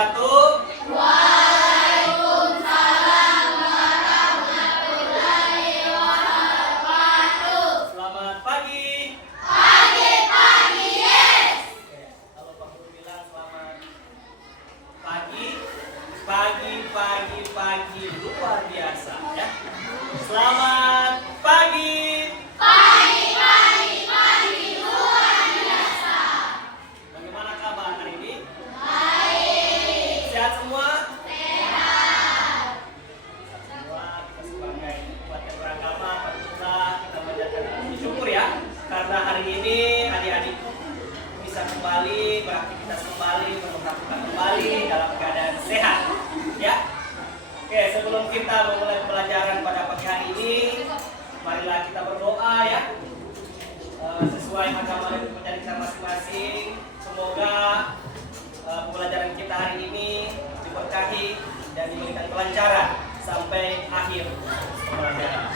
wabarakatuh. Waalaikumsalam warahmatullahi wabarakatuh. Selamat pagi. Pagi, yes. Oke, kalau Pak Guru bilang selamat pagi, pagi luar biasa ya. Selamat pagi. Pagi luar biasa. Bagaimana kabar hari ini? Baik. Sehat semua? Sehat. Semua kita sebagai umat yang beragama, kita menjadikan bersyukur ya, karena hari ini adik-adik bisa kembali beraktivitas kembali, memperhatikan kembali dalam keadaan sehat, ya. Oke, sebelum kita memulai pembelajaran pada pagi hari ini, marilah kita berdoa ya, sesuai agama dan kepercayaan kita masing-masing. Semoga pembelajaran kita hari ini diberkahi dan diberikan kelancaran sampai akhir pembelajaran.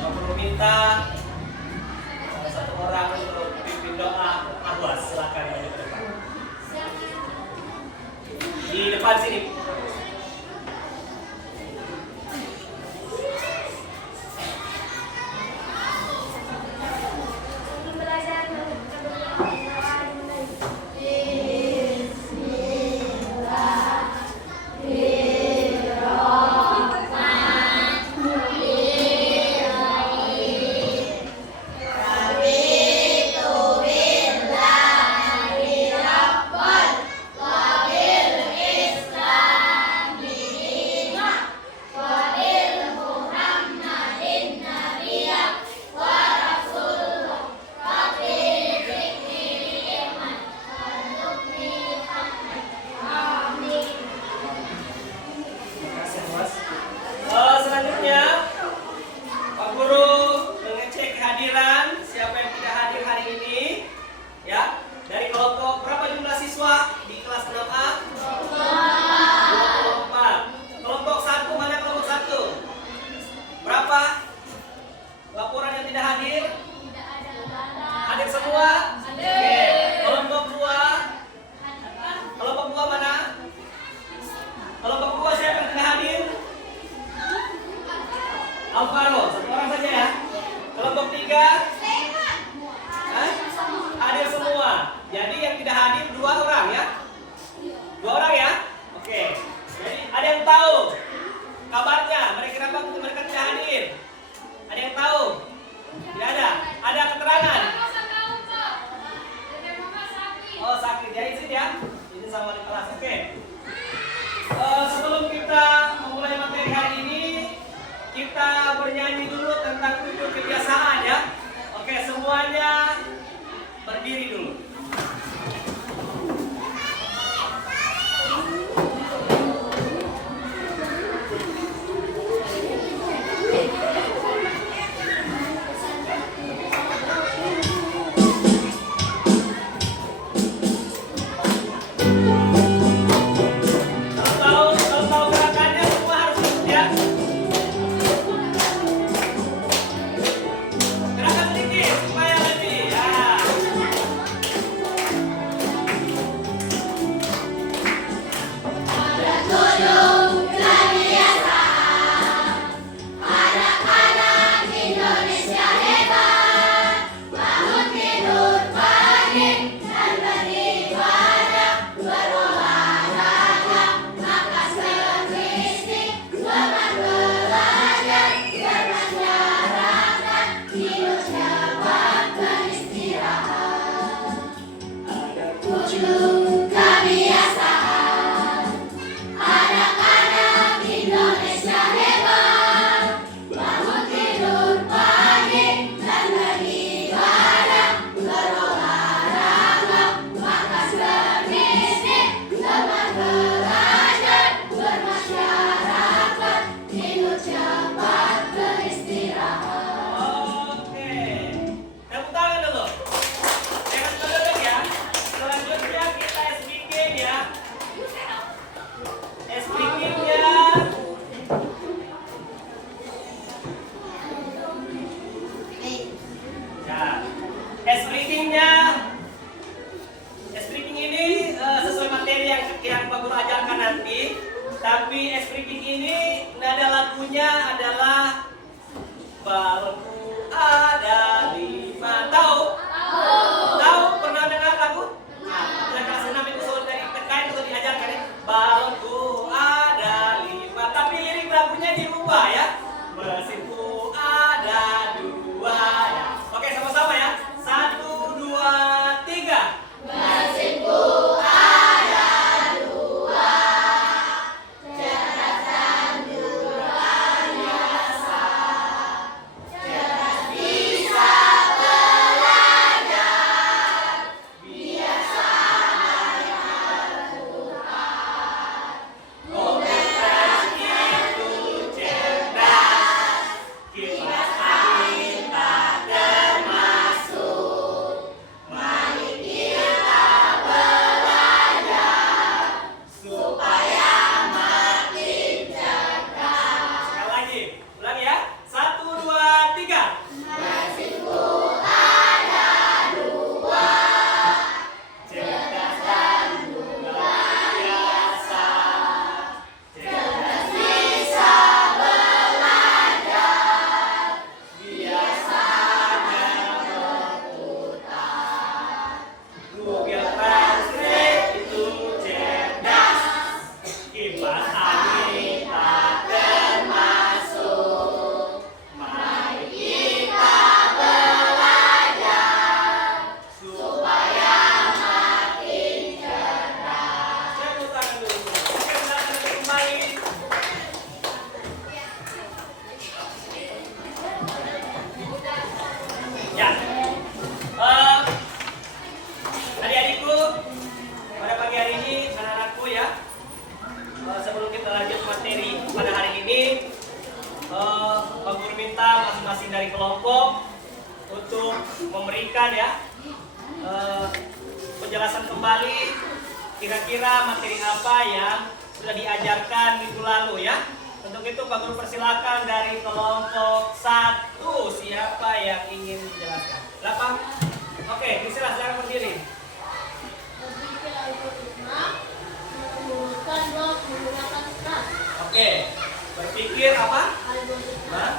Perlu minta satu orang untuk pimpin doa. Ahwas, silakan maju ke depan. Di depan sini. Selanjutnya, Pak Guru mengecek kehadiran siapa yang tidak hadir hari ini. Ya, dari kelompok berapa jumlah siswa di kelas 6A? 24. Kelompok 1 mana kelompok 1? Berapa? Laporan yang tidak hadir? Hadir semua? Oke. Kelompok 2? Kelompok 2 mana? Kelompok 2 siapa yang tidak hadir? Alvaro, satu orang saja ya. Kelompok 3? Hadir semua. Jadi yang tidak hadir 2 orang ya? 2 orang ya? Oke. Jadi ada yang tahu kabarnya kenapa mereka tidak hadir? Ada yang tahu? Tidak ada. Ada keterangan? Oh, sakit. Ya izin ya. Izin sama di kelas. Oke. Sebelum kita memulai materi hari ini, kita bernyanyi dulu tentang 7 kebiasaan ya. Oke, semuanya berdiri dulu. Kalau tahu gerakannya semua harus ikut ya. Gerakan sedikit supaya lebih ya. balonku ada 5. Tahu? Tahu? Pernah dengar lagu? Nah, kelas 6 itu selalu dari terkait atau diajarkan ya. Balonku ada 5. Tapi lirik lagunya dirubah ya. Mesinku ada 2 ya. Oke, sama-sama ya. 1, 2, 3. Mesinku ada 2, cerdas dan luar biasa, cerdas bisa belajar, biasa Komentar itu cerdas, kipas angin tak termasuk. Mari kita belajar supaya makin cerdas. Sekali lagi, ulangi ya. 1, 2, 3. Mesinku ada 2, Cerdas dan luar biasa. Cerdas bisa belajar, biasanya berputar. Google Translate itu cerdas, kipas angin tak termasuk. Mari kita belajar supaya makin cerdas. Tepuk tangan dulu. Oke, silakan kembali. Ya. Adik-adikku, pada pagi hari ini, anak-anakku ya, sebelum kita lanjut materi pada hari ini, Pak Guru minta masing-masing dari kelompok untuk memberikan ya penjelasan kembali kira-kira materi apa yang sudah diajarkan minggu lalu ya. Untuk itu Pak Guru persilakan dari kelompok 1, siapa yang ingin menjelaskan? Berapa? Oke, silakan berdiri. berpikir algoritma, mengumpulkan blok menggunakan strat. Oke, berpikir apa? Algoritma, Hah?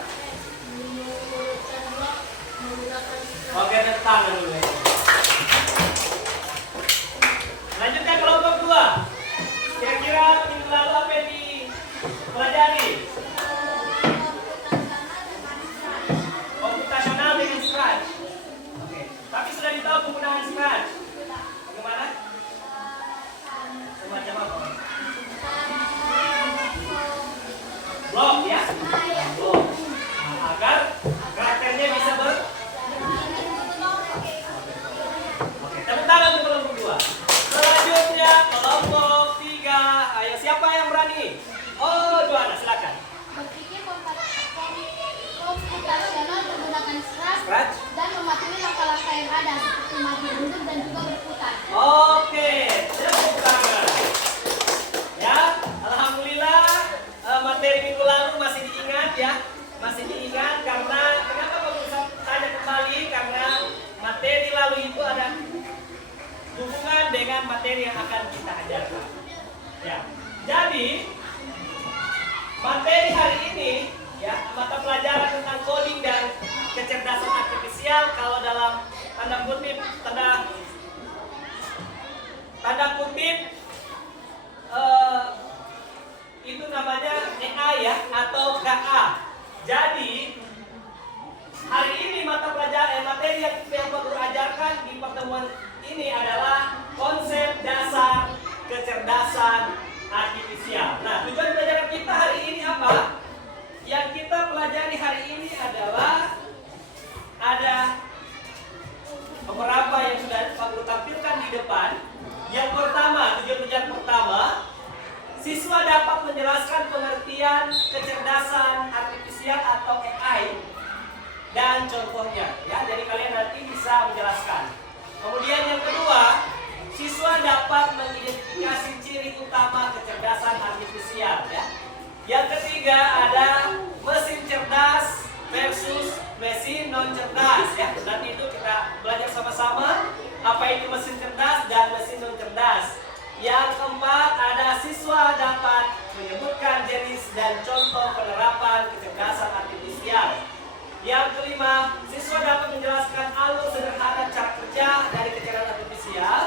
mengumpulkan blok menggunakan strat. Oke, tepuk tangan dulu ya. Lanjutkan kelompok 2. Kira-kira minggu lalu apa yang dipelajari? Komputasional dengan Scratch. Oke, tapi sudah ditahu penggunaan Scratch. Bagaimana? Semacam apa? Blok ya? Blok. Nah, agar karakternya bisa Oke, tepuk tangan untuk kelompok 2. Selanjutnya kelompok 3. Ayo, siapa yang berani? Oh, 2 anak, silakan. Berpikir komputasional menggunakan strat Scratch. dan mematuhi langkah-langkah yang ada seperti maju mundur dan juga berputar. Oke, tepuk tangan. Ya, alhamdulillah materi minggu lalu masih diingat ya. Masih diingat karena kenapa Pak Guru tanya kembali? Karena materi lalu itu ada hubungan dengan materi yang akan kita ajarkan. Ya. Jadi materi hari ini ya, mata pelajaran tentang coding dan kecerdasan artifisial, kalau dalam tanda kutip itu namanya AI ya, atau KA. Jadi hari ini mata pelajaran materi yang Pak Guru ajarkan di pertemuan ini adalah konsep dasar kecerdasan artifisial. Nah, tujuan pelajaran kita hari ini apa? Yang kita pelajari hari ini adalah ada beberapa yang sudah Pak Guru tampilkan di depan. Yang pertama, tujuan pertama, siswa dapat menjelaskan pengertian kecerdasan artifisial atau AI dan contohnya. Ya, jadi kalian nanti bisa menjelaskan. Kemudian yang kedua, siswa dapat mengidentifikasi ciri utama kecerdasan artifisial. Ya. Yang ketiga ada mesin cerdas versus mesin non cerdas. Ya, nanti itu kita belajar sama-sama apa itu mesin cerdas dan mesin non cerdas. Yang keempat ada siswa dapat menyebutkan jenis dan contoh penerapan kecerdasan artifisial. Yang kelima, siswa dapat menjelaskan alur sederhana cara kerja dari kecerdasan artifisial.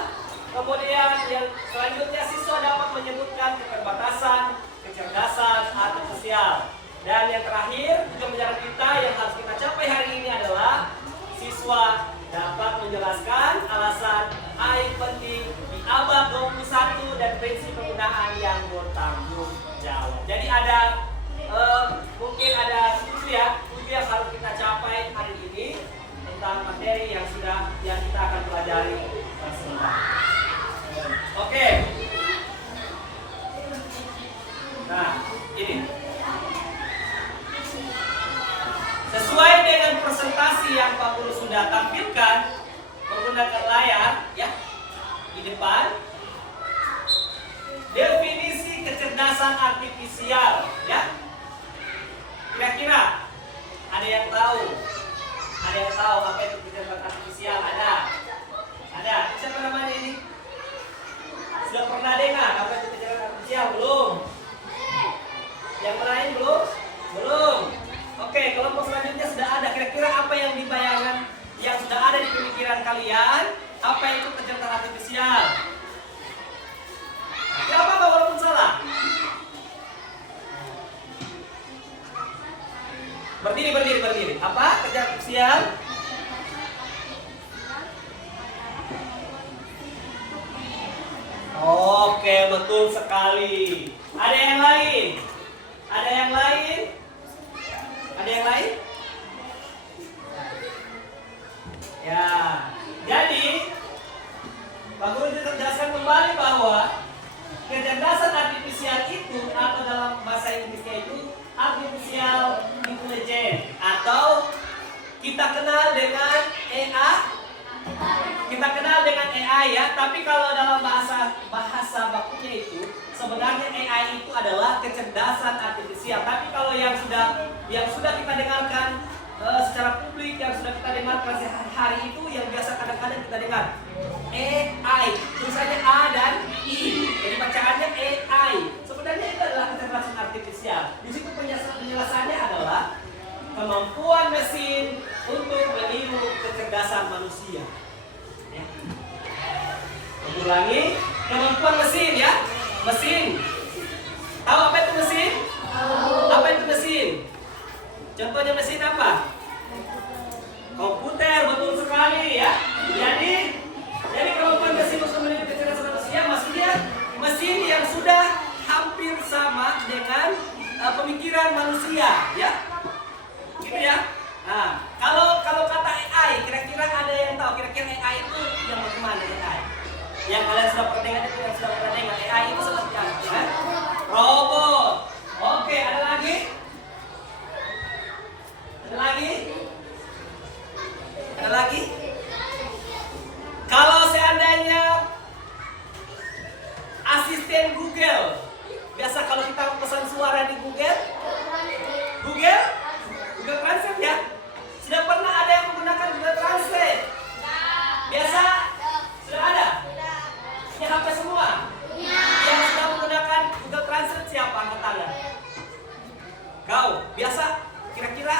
Kemudian yang selanjutnya, siswa dapat menyebutkan keterbatasan kecerdasan artifisial. Dan yang terakhir, tujuan pelajaran kita yang harus kita capai hari ini adalah siswa dapat menjelaskan alasan AI penting di abad 21 dan prinsip penggunaan yang bertanggung jawab. Jadi ada mungkin ada tujuh yang harus kita capai hari ini tentang materi yang kita akan pelajari sebentar. Oke. Nah, ini sesuai dengan presentasi yang Pak Guru sudah tampilkan menggunakan layar ya di depan, definisi kecerdasan artifisial ya. Kira-kira ada yang tahu? Ada yang tahu apa itu kecerdasan artifisial? Ada. Siapa namanya ini? Sudah pernah dengar apa itu kecerdasan artifisial? Belum? Yang lain belum? Belum. Oke, kelompok selanjutnya sudah ada. Kira-kira apa yang dibayangkan, yang sudah ada di pemikiran kalian? Apa itu kecerdasan artifisial? Tidak apa-apa walaupun salah. Berdiri. Apa kecerdasan artifisial? Oke, betul sekali. Ada yang lain? Ada yang lain? Ya, jadi Pak Guru jelaskan kembali bahwa kecerdasan artifisial itu atau dalam bahasa Inggrisnya itu artificial intelligence atau kita kenal dengan AI. Kita kenal dengan AI ya, tapi kalau dalam bahasa bakunya itu sebenarnya AI itu adalah kecerdasan artifisial. Tapi kalau yang sudah kita dengarkan secara publik, yang sudah kita dengarkan sehari-hari itu yang biasa kadang-kadang kita dengar AI, tulisannya A dan I, jadi bacaannya AI. Sebenarnya itu adalah kecerdasan artifisial. Di situ penjelasannya adalah kemampuan mesin untuk meniru kecerdasan manusia. Ya. Ulangi, kemampuan mesin ya, mesin. Tahu apa itu mesin? Apa itu mesin? Contohnya mesin apa? Komputer, betul sekali ya. Jadi kemampuan mesin untuk meniru kecerdasan manusia maksudnya mesin yang sudah hampir sama dengan pemikiran manusia ya. Gitu ya. Nah, kalau kata AI, kira-kira ada yang tahu kira-kira AI itu yang bagaimana AI? Yang kalian sudah pernah dengar itu, yang sudah pernah dengar AI itu seperti apa? Robot. Oke, ada lagi? Ada lagi? Kalau seandainya asisten Google, biasa kalau kita pesan suara di Google Translate ya. Sudah pernah ada yang menggunakan Google Translate? Biasa? Sudah ada? Punya HP semua? Yang sudah menggunakan Google Translate siapa? Angkat tangan. Kau? Biasa? Kira-kira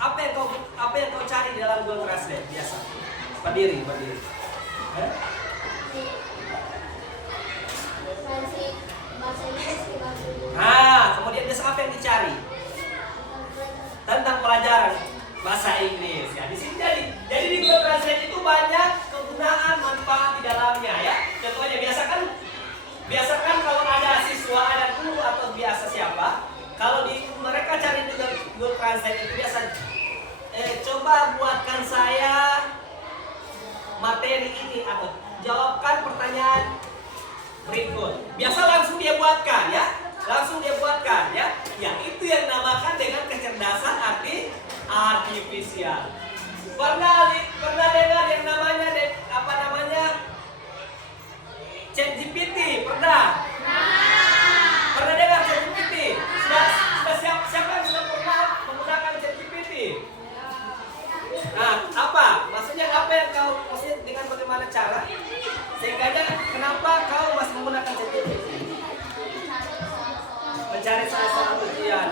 apa yang kau cari di dalam Google Translate? Biasa? Berdiri. Nah, kemudian biasa apa yang dicari? Tentang pelajaran bahasa Inggris ya. Di sini jadi di Google Translate itu banyak kegunaan manfaat di dalamnya ya. Contohnya biasakan kalau ada siswa, ada guru atau biasa siapa, kalau mereka cari di Google Translate itu biasa coba buatkan saya materi ini atau jawabkan pertanyaan berikut. Biasa langsung dia buatkan ya. Ya, itu yang namakan dengan kecerdasan artifisial. Pernah dengar yang namanya ChatGPT? Pernah? Pernah dengar ChatGPT? Siapa yang sudah pernah menggunakan ChatGPT? Nah, maksudnya apa yang kau maksudnya dengan bagaimana cara? Sehingga kenapa kau masih menggunakan ChatGPT? Mencari salah satu tujuan.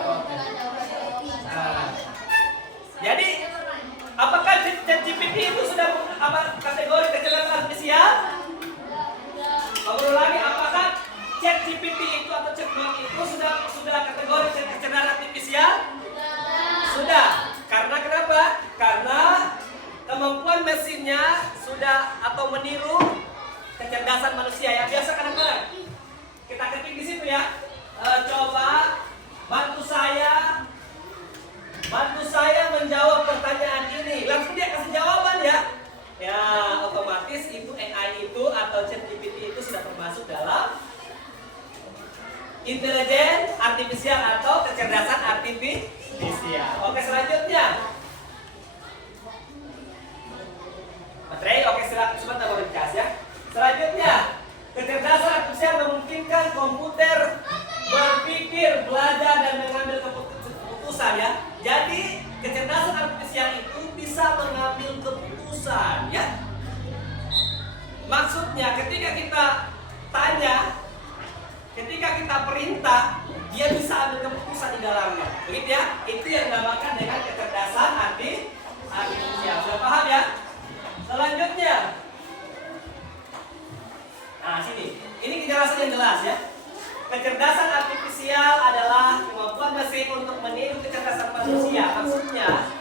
kecerdasan artifisial adalah kemampuan mesin untuk meniru kecerdasan manusia. Maksudnya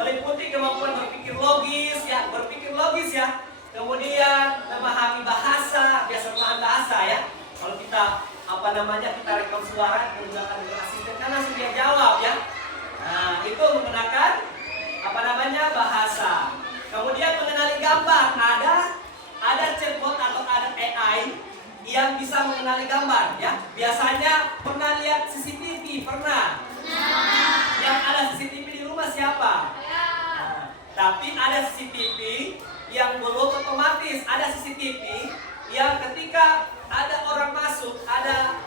meliputi kemampuan berpikir logis ya, kemudian memahami bahasa, biasa memahami bahasa ya. Kalau kita kita rekam suara menggunakan asisten kan langsung dia jawab ya. Nah, itu menggunakan bahasa. Kemudian mengenali gambar, ada chatbot atau ada AI yang bisa mengenali gambar ya. Biasanya pernah lihat CCTV, pernah? Yang ada CCTV di rumah siapa? Nah, tapi ada CCTV yang belum otomatis. Ada CCTV yang ketika ada orang masuk, ada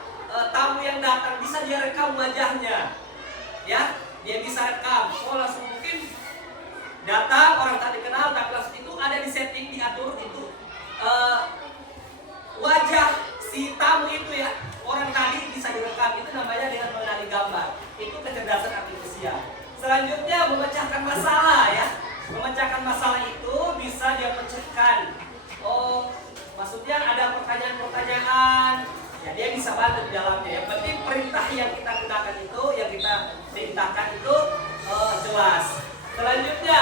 tamu yang datang, bisa dia rekam wajahnya ya. Dia bisa rekam. Langsung mungkin datang orang tak dikenal, tapi langsung itu ada di setting, diatur itu wajah si tamu itu ya, orang tadi bisa direkam. Itu namanya dengan mengenali gambar. Itu kecerdasan artifisial. Selanjutnya memecahkan masalah ya. Memecahkan masalah itu bisa dia pecahkan. Maksudnya ada pertanyaan-pertanyaan, ya dia bisa bantu di dalamnya. Yang penting perintah yang kita gunakan itu, yang kita perintahkan itu jelas. Selanjutnya,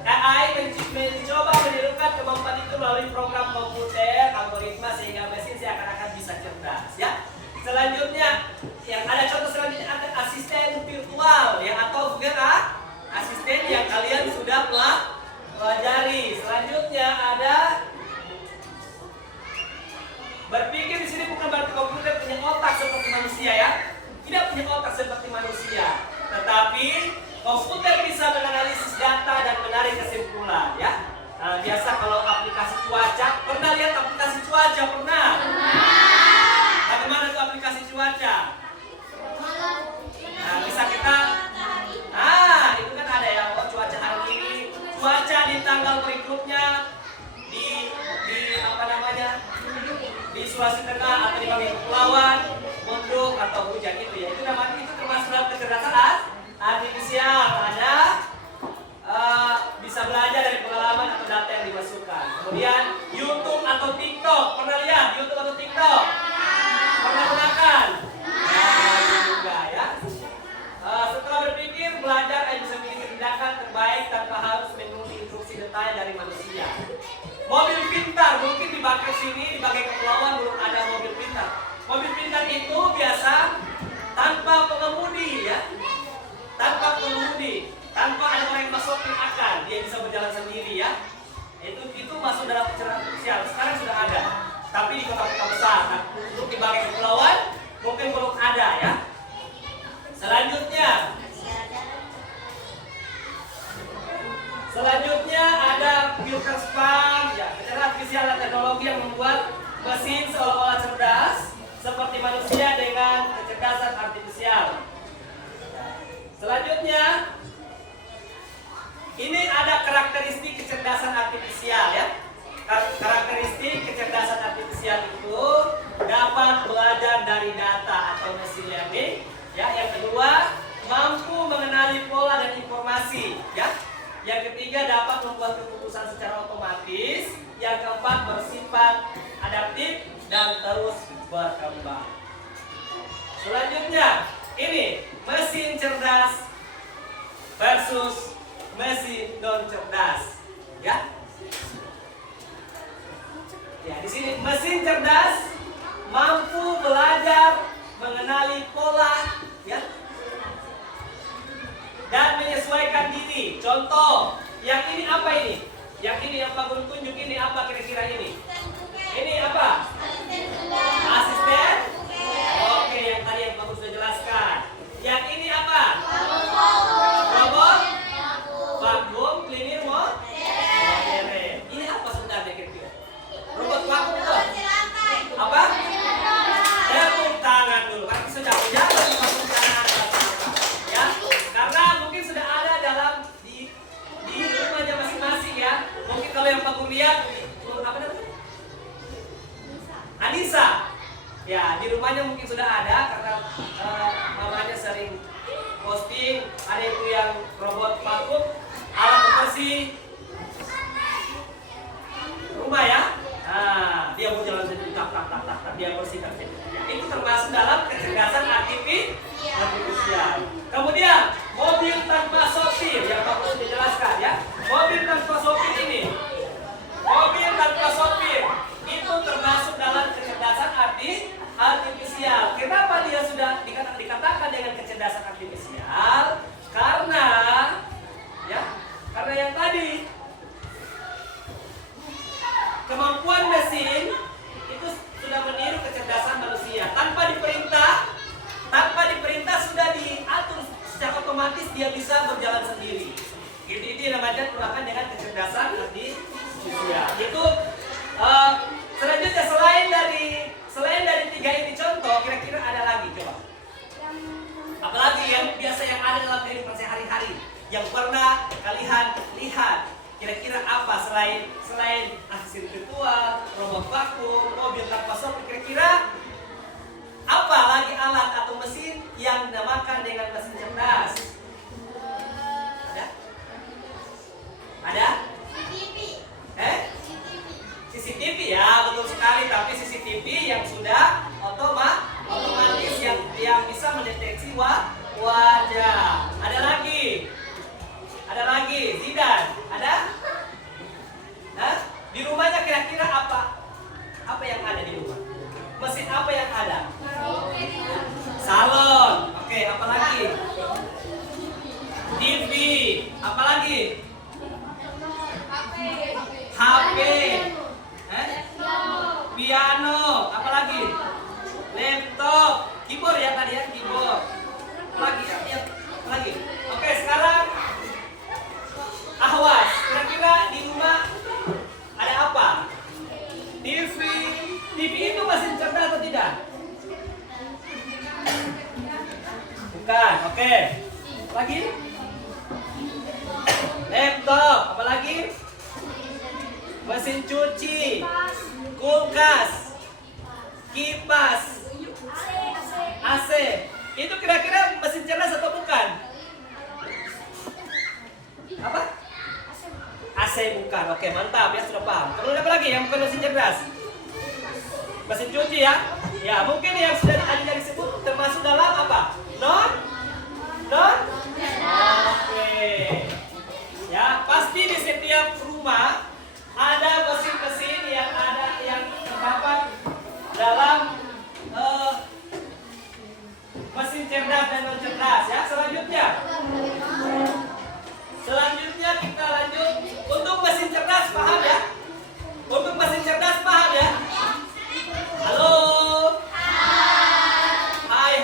AI mencoba menirukan kemampuan itu melalui program komputer, algoritma sehingga mesin seakan-akan bisa cerdas ya. Selanjutnya, yang ada contoh selanjutnya ada asisten virtual ya, atau asisten yang kalian sudah pelajari. Selanjutnya ada berpikir. Di sini bukan berarti komputer punya otak seperti manusia ya. Tidak punya otak seperti manusia, tetapi komputer bisa menganalisis data dan menarik kesimpulan ya. Nah, biasa kalau aplikasi cuaca, pernah lihat aplikasi cuaca? Pernah? Bagaimana tuh aplikasi cuaca? Nah, bisa kita itu kan ada ya, cuaca hari ini, cuaca di tanggal berikutnya di di Sulawesi Tengah atau di bagian kepulauan, mendung atau hujan itu ya. Itu namanya, itu termasuk dalam kecerdasan artifisial. Ada bisa belajar dari pengalaman atau data yang dimasukkan. Kemudian YouTube atau TikTok, pernah lihat YouTube atau TikTok? Pernah gunakan? Nah, juga ya. Setelah berpikir, belajar bisa memiliki tindakan terbaik tanpa harus menunggu instruksi detail dari manusia. Mobil pintar, mungkin di bagian sini, di bagian kepulauan belum ada mobil pintar. Mobil pintar itu biasa tanpa pengemudi ya, tanpa ada orang yang masuk akan, dia bisa berjalan sendiri ya. Itu masuk dalam kecerdasan artifisial. Sekarang sudah ada, tapi di kota-kota besar. Nah, untuk di bagian kepulauan mungkin belum ada ya. Selanjutnya ada filter spam ya, kecerdasan artifisial dan teknologi yang membuat mesin seolah-olah cerdas seperti manusia dengan kecerdasan artifisial. Selanjutnya, ini ada karakteristik kecerdasan artifisial ya. Karakteristik kecerdasan artifisial itu dapat belajar dari data atau machine learning ya. Yang kedua, mampu mengenali pola dan informasi ya. Yang ketiga, dapat membuat keputusan secara otomatis. Yang keempat, bersifat adaptif dan terus berkembang. Selanjutnya, ini mesin cerdas versus mesin non cerdas ya. Ya, di sini mesin cerdas mampu belajar, mengenali pola ya, dan menyesuaikan diri. Contoh, yang ini apa ini? Yang ini yang Pak Guru tunjuk ini apa kira-kira ini? Ini apa? Asisten. Oke, yang tadi yang Pak Guru sudah jelaskan. Yang ini apa? Robot. Vakum, cleaner, modern. Ini apa sebenarnya kira-kira? Robot vakum itu apa? Tepuk tangan dulu. Kan sudah jauh di vakum tangan ya. Karena mungkin sudah ada dalam di rumahnya masing-masing ya. Mungkin kalau yang Pak Guru lihat apa namanya? Anissa. Ya, di rumahnya mungkin sudah ada karena mamanya sering posting. Ada itu yang robot vakum, alat pembersih rumah ya. Nah, dia mau jalan sendiri. Kemudian mobil tanpa sopir yang Pak sudah jelaskan ya. Mobil tanpa sopir ini, mobil tanpa sopir itu termasuk dalam kecerdasan artifisial. Kenapa dia sudah dikatakan dengan kecerdasan artifisial? Karena yang tadi kemampuan mesin itu sudah meniru kecerdasan manusia. Tanpa diperintah sudah diatur secara otomatis, dia bisa berjalan sendiri. Itu namanya merupakan dengan kecerdasan artifisial. Itu selanjutnya selain dari 3 ini contoh, kira-kira ada lagi coba. Apalagi yang biasa yang ada dalam kehidupan sehari-hari yang pernah kalian lihat. Kira-kira apa selain mesin virtual, robot vakum, mobil tanpa sopir, kira-kira apa lagi alat atau mesin yang dinamakan dengan mesin cerdas? Ada? CCTV ya, betul sekali. Tapi CCTV yang sudah otomatis yang bisa mendeteksi wajah. Ada lagi, Zidan, ada? Di rumahnya kira-kira apa yang ada di rumah? Mesin apa yang ada? Salon. Oke, apa lagi? TV. Apa lagi? HP. Piano. Apa lagi? Laptop. Keyboard ya tadi ya, keyboard. Apa lagi? Oke, sekarang Ahwas, kira-kira di rumah ada apa? TV itu mesin cerdas atau tidak? Bukan, oke. Lagi? Laptop, apa lagi? Mesin cuci, kulkas, kipas, AC. Itu kira-kira mesin cerdas atau bukan? Apa? AC bukan. Oke, mantap ya, sudah paham. Kemudian apa lagi yang bukan mesin cerdas? Mesin cuci ya. Ya, mungkin yang sudah tadi disebut termasuk dalam apa? Non? Oke. Ya, pasti di setiap rumah ada mesin-mesin yang terdapat dalam mesin cerdas dan non cerdas ya. Selanjutnya kita lanjut untuk mesin cerdas, paham ya? Untuk mesin cerdas paham ya? Halo. Hai.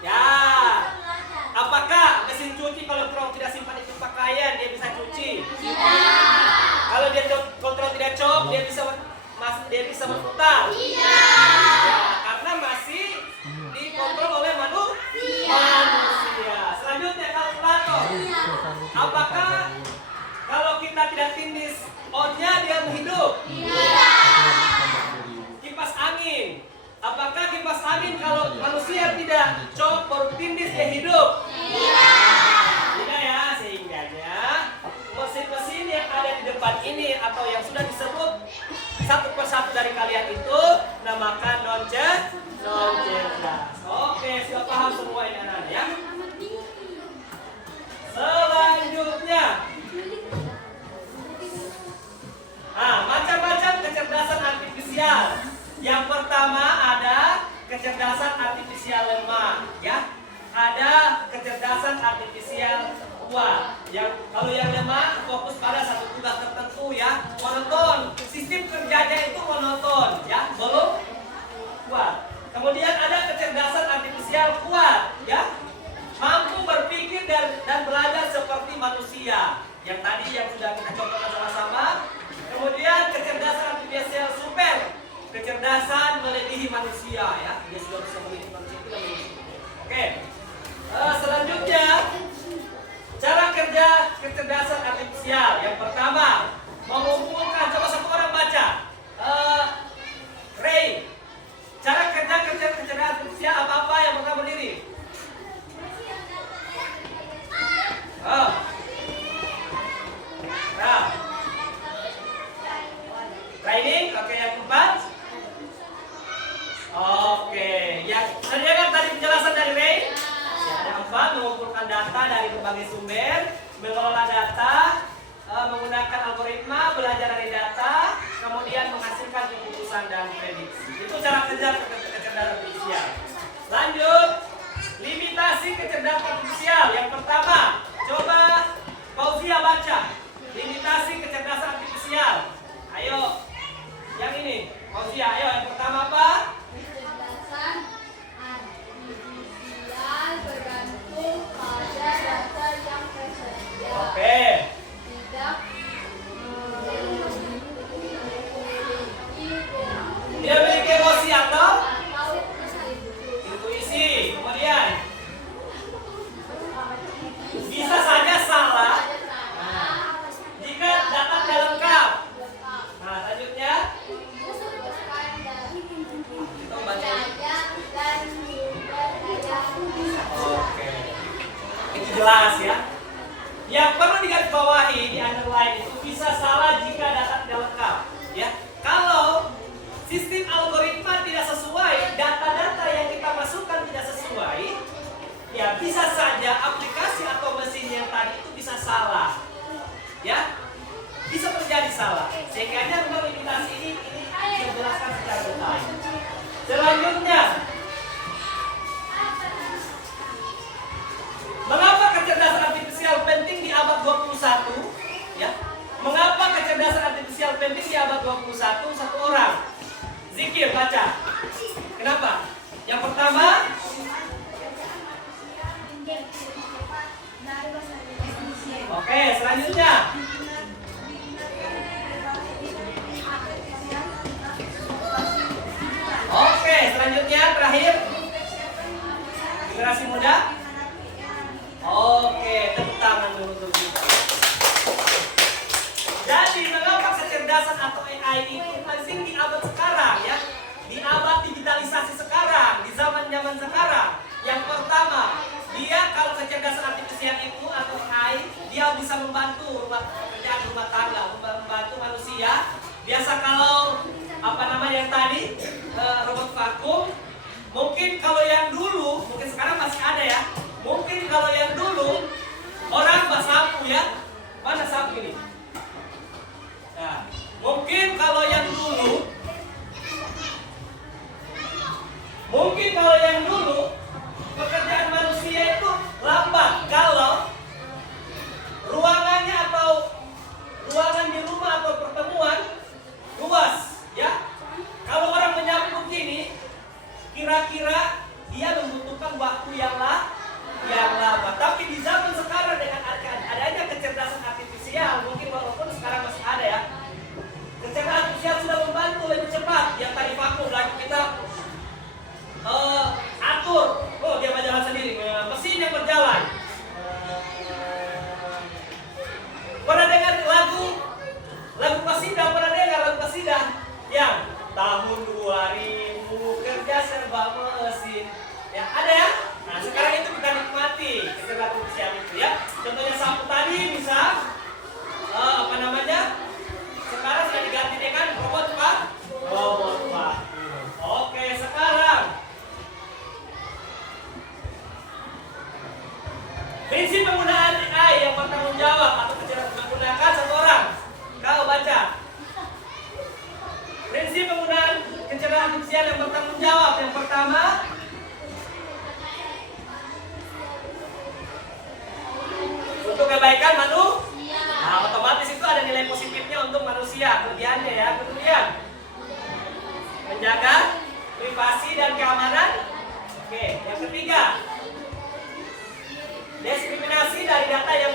Ya. Apakah mesin cuci kalau kontrol tidak simpan itu pakaian dia bisa cuci? Kalau dia kontrol tidak cop dia bisa berputar? Ya, karena masih dikontrol oleh manusia. Selanjutnya kalkulator. Apakah kalau kita tidak tindis on-nya dia hidup? Kipas angin. Apakah kipas angin kalau manusia tidak cop baru tindis dia hidup? Tidak ya, sehingganya mesin-mesin yang ada di depan ini atau yang sudah disebut satu persatu dari kalian itu namakan non-cerdas. Oke, sudah paham semua ini anak-anak ya? Selanjutnya, macam-macam kecerdasan artifisial. Yang pertama ada kecerdasan artifisial lemah, ya. Ada kecerdasan artifisial kuat. Kalau yang lemah fokus pada satu tugas tertentu, ya, monoton. Sistem kerjanya itu monoton, ya, belum kuat. Kemudian ada kecerdasan artifisial kuat, ya, mampu berpikir dan belajar seperti manusia. Yang tadi yang sudah kita contohkan sama-sama. Kemudian kecerdasan artifisial super, kecerdasan melebihi manusia, ya, dia sudah bisa melebihi manusia itu. Oke. Selanjutnya, cara kerja kecerdasan artifisial. Yang pertama, mengumpulkan. Coba satu orang baca. Ray, cara kerja kecerdasan artifisial apa-apa yang pertama berdiri. Training, oke, yang keempat. Oke, yang tadi kan tadi penjelasan dari Ray. Yang keempat, mengumpulkan data dari berbagai sumber, mengelola data, menggunakan algoritma, belajar dari data, kemudian menghasilkan keputusan dan prediksi. Itu cara kerja kecerdasan artifisial. Lanjut, limitasi kecerdasan artifisial. Yang pertama, coba Fauzia baca. Limitasi kecerdasan artifisial. Ayo, yang ini, Fauzia. Ayo, yang pertama apa? Kecerdasan artifisial bergantung pada data yang tersedia. Oke. Tidak memiliki emosi atau intuisi. Kemudian bisa saja salah jika data tidak lengkap. Nah, selanjutnya kita baca. Oke, itu jelas ya. Yang perlu digarisbawahi di underline itu bisa salah jika data tidak lengkap. Ya, kalau sistem algoritma tidak sesuai, data-data yang kita masukkan tidak sesuai, ya bisa saja aplikasi atau mesin yang tadi itu bisa salah. Ya, bisa terjadi salah. Sehingga memang limitasi ini dijelaskan secara detail. Selanjutnya, mengapa kecerdasan artifisial penting di abad 21? Ya. Mengapa kecerdasan artifisial penting di abad 21? Satu orang. Zikir baca. Kenapa? Yang pertama, oke, selanjutnya. Oke, selanjutnya terakhir. Generasi muda. Oke, tepuk tangan dulu untuk kita. Jadi mengapa kecerdasan atau AI itu penting di abad sekarang, ya? Di abad digitalisasi sekarang, di zaman sekarang. Yang pertama, dia kalau kecerdasan artifisial itu atau AI, dia bisa membantu pekerjaan rumah tangga, membantu manusia. Biasa kalau yang tadi robot vakum, mungkin kalau yang dulu, mungkin sekarang masih ada ya. Mungkin kalau yang dulu orang sapu ya, mana sapu ini? Nah, mungkin kalau yang dulu membutuhkan waktu yang lama. Tapi di zaman sekarang dengan adanya kecerdasan artifisial, mungkin walaupun sekarang masih ada ya, kecerdasan artifisial sudah membantu lebih cepat. Yang tadi vakum lagi kita atur, dia berjalan sendiri, mesin yang berjalan. Pernah dengar lagu Qasidah? Pernah dengar lagu Qasidah yang tahun 2000 kerja serba mesin? Ya, ada ya? Nah, sekarang itu kita nikmati kecerdasan artifisial itu ya. Contohnya sapu tadi bisa sekarang sudah diganti dengan robot Pak. Oke, sekarang prinsip penggunaan AI yang bertanggung jawab atau kecerdasan menggunakan satu orang. Kau baca. Prinsip penggunaan kecerdasan artifisial yang bertanggung jawab. Yang pertama, untuk kebaikan manusia. Nah, otomatis itu ada nilai positifnya untuk manusia, kelebihannya ya. Kemudian menjaga privasi dan keamanan. Oke, yang ketiga, diskriminasi dari data yang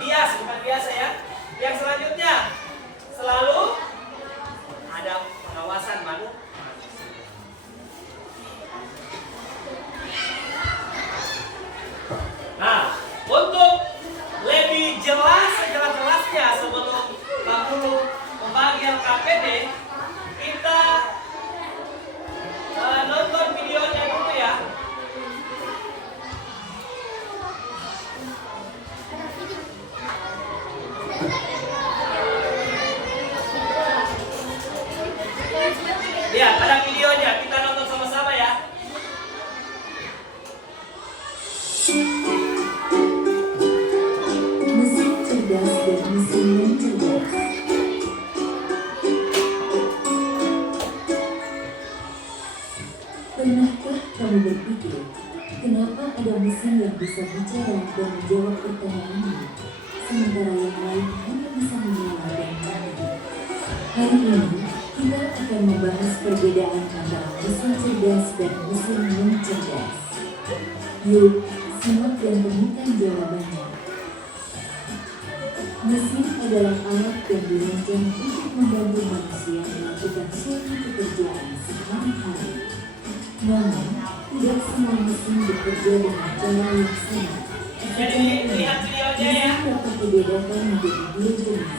bias, bukan biasa ya. Yang selanjutnya, selalu ada pengawasan manusia. Nah, untuk lebih jelas, sejelas-jelasnya sebelum kamu membagi LKPD, kita nonton videonya dulu ya. Lihat, ada videonya, kita nonton sama-sama ya. Mesin cerdas dan mesin yang cerdas. Pernahkah kamu berpikir, kenapa ada mesin yang bisa bicara dan menjawab pertanyaanmu, sementara yang lain hanya bisa menyala dan mati? Hari ini, kita akan membahas perbedaan antara mesin cerdas dan mesin non cerdas. Yuk, simak dan temukan jawabannya. Mesin adalah alat yang dirancang untuk membantu manusia melakukan suatu pekerjaan sehari-hari. Namun, tidak semua mesin bekerja dengan cara yang sama. Jadi lihat videonya ya. Mesin dapat dibedakan menjadi dua jenis,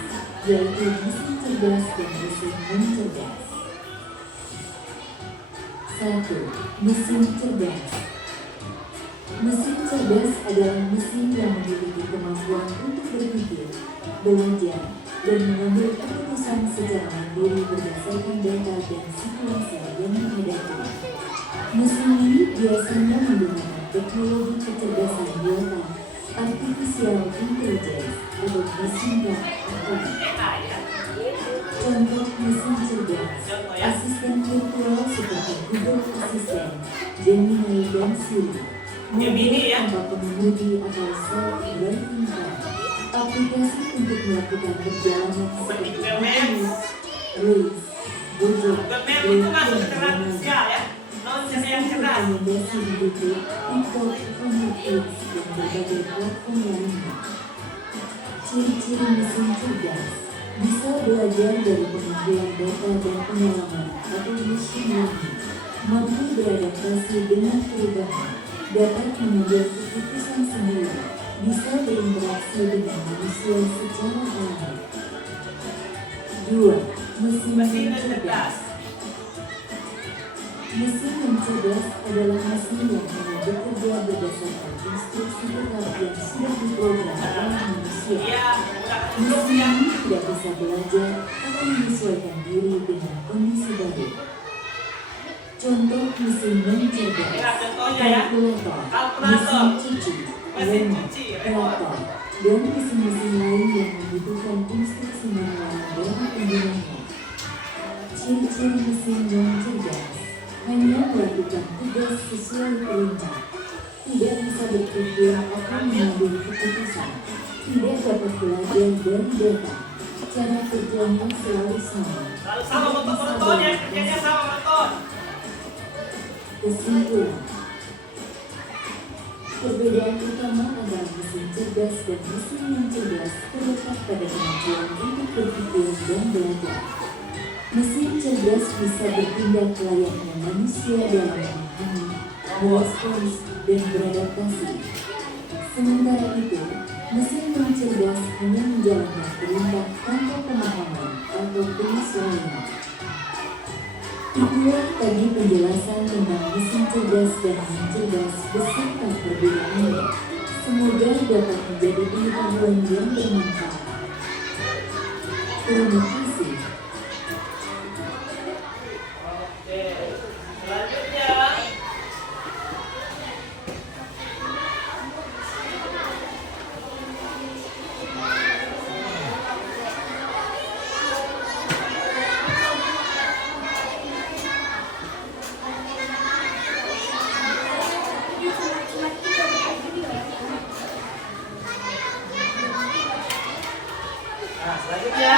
yaitu mesin cerdas dan mesin non cerdas. 1. Mesin cerdas. Mesin cerdas adalah mesin yang memiliki kemampuan untuk berpikir, belajar, dan mengambil keputusan secara mandiri berdasarkan data dan situasi yang dihadapi. Mesin ini biasanya menggunakan teknologi kecerdasan buatan, artificial intelligence, atau disingkat AI. Contoh mesin cerdas, asisten virtual seperti Google Assistant, Gemini, dan Siri. Gemini ya. Tanpa pengemudi atau self-driving car. Aplikasi untuk melakukan perjalanan seperti Google Maps. Waze, Gojek, Google Maps itu masuk ke cerdas artifisial ya. Non yang cerdas. rekomendasi di YouTube, TikTok, Netflix, dan berbagai platform lainnya. Ciri-ciri mesin cerdas bisa belajar dari pengumpulan data dan pengalaman atau machine learning, mampu beradaptasi dengan perubahan, dapat mengambil keputusan sendiri, bisa berinteraksi dengan manusia secara alami. 2. Mesin Mesin yang cerdas. cerdas. Mesin yang cerdas adalah mesin yang hanya bekerja berdasarkan instruksi tetap yang sudah diprogram oleh manusia. Iya, menggunakan Mesin instruksi ya. ini tidak bisa belajar atau menyesuaikan diri dengan kondisi baru. Contoh mesin non cerdas: Lihat contohnya ya. kalkulator, Kalkulator, mesin cuci, mesin remote, cuci, traktor, dan mesin-mesin lain yang membutuhkan instruksi manual dari penggunanya. Ciri-ciri mesin non cerdas: hanya melakukan tugas sesuai perintah, tidak bisa berpikir atau mengambil keputusan, tidak dapat belajar dari data, cara kerjanya selalu sama. Lalu sama motor-motornya, kerjanya sama motor. Kesimpulan, Perbedaan utama antara mesin cerdas dan mesin yang cerdas terletak pada kemampuan untuk berpikir dan belajar. Mesin cerdas bisa bertindak layaknya manusia dalam memahami, merespons, dan beradaptasi. Sementara itu, mesin yang cerdas hanya menjalankan perintah tanpa pemahaman atau penyesuaian. Itulah tadi penjelasan tentang mesin cerdas dan non cerdas beserta perbedaannya. Semoga dapat menjadi pengetahuan yang bermanfaat. Terima kasih. Oke, selanjutnya selanjutnya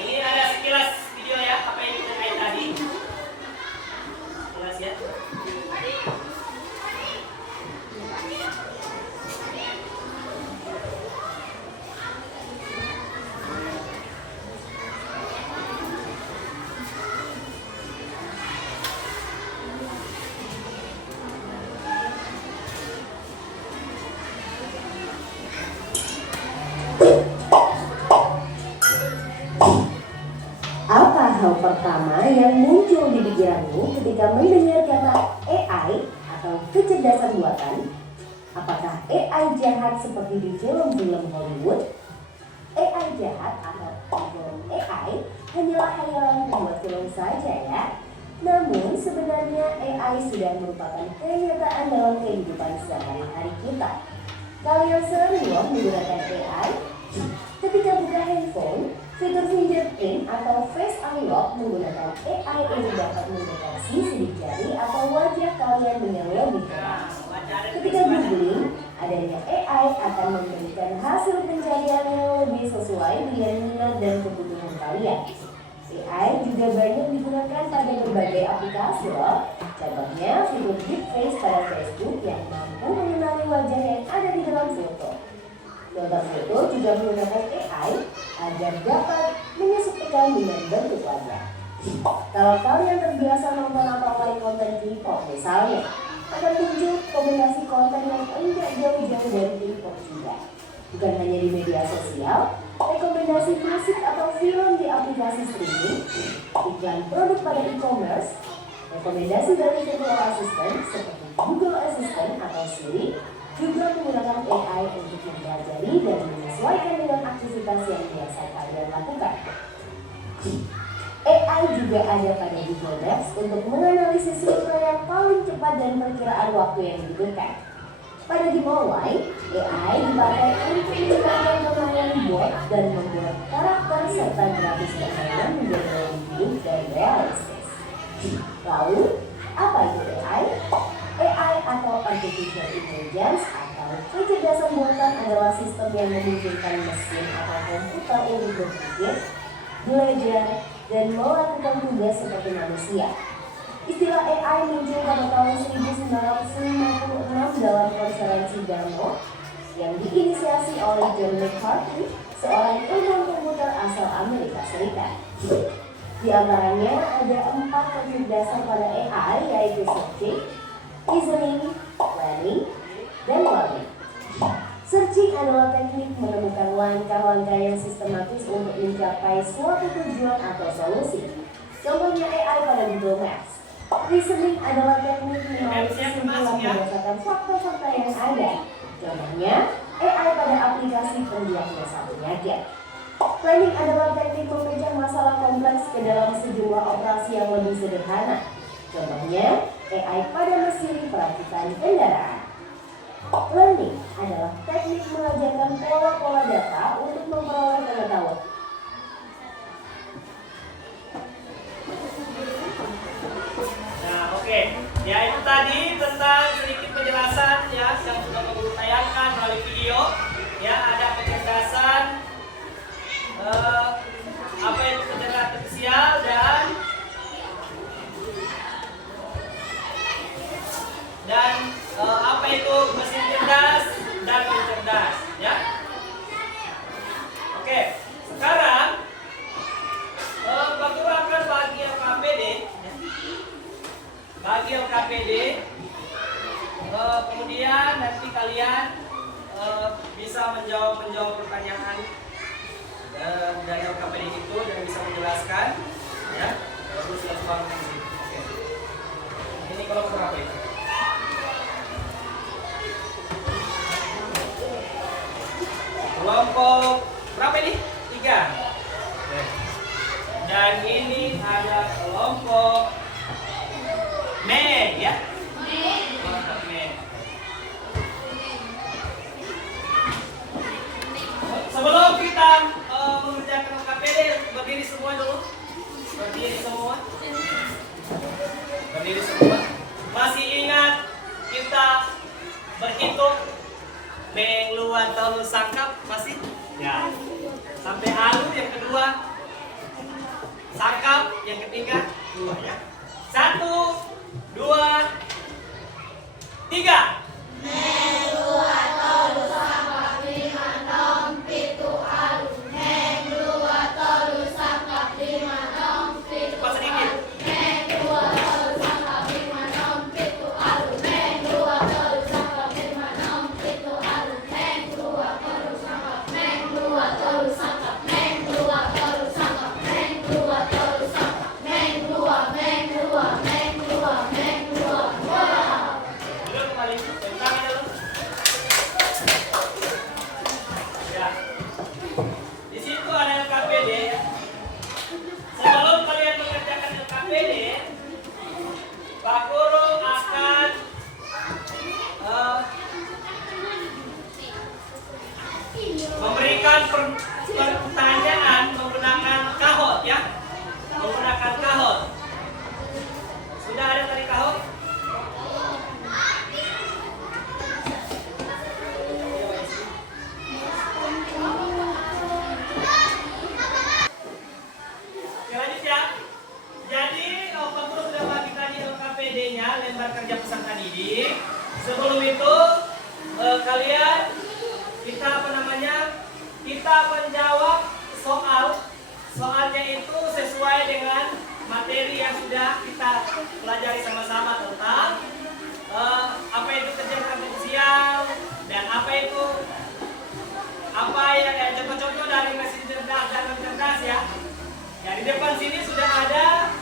ini ada sekilas video ya, apa yang kita lihat tadi. Sekilas ya. Apa hal pertama yang muncul di pikiranmu ketika mendengar kata AI atau kecerdasan buatan? Apakah AI jahat seperti di film-film Hollywood? AI jahat atau evil AI hanyalah khayalan pembuat film saja ya. Namun sebenarnya AI sudah merupakan kenyataan dalam kehidupan sehari-hari kita. Kalian sering loh menggunakan AI? Ketika buka handphone, fitur fingerprint atau face unlock menggunakan AI untuk dapat mendeteksi sidik jari atau wajah kalian dengan lebih jelas. Ketika googling, adanya AI akan memberikan hasil pencarian yang lebih sesuai dengan minat dan kebutuhan kalian. AI juga banyak digunakan pada berbagai aplikasi loh. Contohnya fitur deepface pada Facebook yang mampu mengenali wajah yang ada di dalam foto. Filter foto juga menggunakan AI agar dapat menyesuaikan dengan bentuk wajah. Kalau kalian terbiasa nonton atau like konten K-pop misalnya, akan muncul rekomendasi konten yang enggak jauh-jauh dari K-pop juga. Bukan hanya di media sosial, rekomendasi musik atau film di aplikasi streaming, iklan produk pada e-commerce, rekomendasi dari virtual assistant seperti Google Assistant atau Siri, juga menggunakan AI untuk mempelajari dan menyesuaikan dengan aktivitas yang biasa kalian lakukan. AI juga ada pada Google Maps untuk menganalisis rute yang paling cepat dan perkiraan waktu yang dibutuhkan. Pada game online, AI dipakai untuk meningkatkan permainan bot dan membuat karakter serta grafis permainan menjadi lebih hidup dan realistis. Lalu, apa itu AI? AI atau Artificial Intelligence atau kecerdasan buatan adalah sistem yang memungkinkan mesin atau komputer untuk berpikir, belajar, dan melakukan tugas seperti manusia. Istilah AI muncul pada tahun 1956 dalam konferensi Davos yang diinisiasi oleh John McCarthy, seorang ilmuwan komputer asal Amerika Serikat. Di antaranya ada 4 prinsip dasar pada AI, yaitu searching, reasoning, planning, dan learning. Searching adalah teknik menemukan langkah-langkah yang sistematis untuk mencapai suatu tujuan atau solusi. Contohnya AI pada Google Maps. Reasoning adalah teknik menarik kesimpulan berdasarkan fakta-fakta yang ada. Contohnya AI pada aplikasi pendiagnosa penyakit. Planning adalah teknik memecah masalah kompleks ke dalam sejumlah operasi yang lebih sederhana. Contohnya AI pada mesin perakitan kendaraan. Learning adalah teknik mengajarkan pola-pola data untuk memperoleh pengetahuan. Nah, oke. Ya, itu tadi tentang sedikit penjelasan ya yang sudah Guru tayangkan melalui video. Ya, ada penjelasan apa itu kecerdasan artifisial, dan LKPD. Kemudian nanti kalian bisa menjawab pertanyaan dari LKPD itu dan bisa menjelaskan, ya. Terus langsung ke sini. Oke. Ini kelompok berapa itu? Kelompok berapa ini? 3. Dan ini ada kelompok Men, ya. Kelompok Men. Sebelum kita mengerjakan KPD, berdiri semua dulu. Berdiri semua. Berdiri semua. Masih ingat kita berhitung Meng, luar, tolu, sangkap? Masih? Ya. Sampai alu yang kedua. Sangkap yang ketiga. 2, ya. 1, 2, 3. Meng, luar, tolu, sangkap, 5, 6, 7, alu. Meng, luar, tolu, sangkap, 5, 6, 7, Cepat sedikit. Meng, luar, tolu, sangkap, 5, 6, 7, alu. Meng, luar, tolu, sangkap, 5, 6, 7, alu. Meng, luar, tolu, sangkap, Meng, luar, tolu, sangkap, Meng, luar, tolu, sangkap, Meng, luar, tolu, sangkap, Meng, luar, Meng, luar, Meng, luar, Meng, luar. Dulu kembali. Tangan dulu. Ya. Di situ ada LKPD. Sebelum kalian mengerjakan LKPD, Pak Guru akan memberikan pertanyaan menggunakan kahot, ya. Menggunakan kahot. Sudah ada tadi kahot? Oke, lanjut ya. Jadi Pak Guru sudah bagi tadi LKPD-nya, lembar kerja peserta didik. Sebelum itu kalian kita menjawab soal. Soalnya itu sesuai dengan materi yang sudah kita pelajari sama-sama tentang apa itu kerja potensial dan apa yang contoh-contoh dari mesin cerdas dan cerdas, ya. Ya, di depan sini sudah ada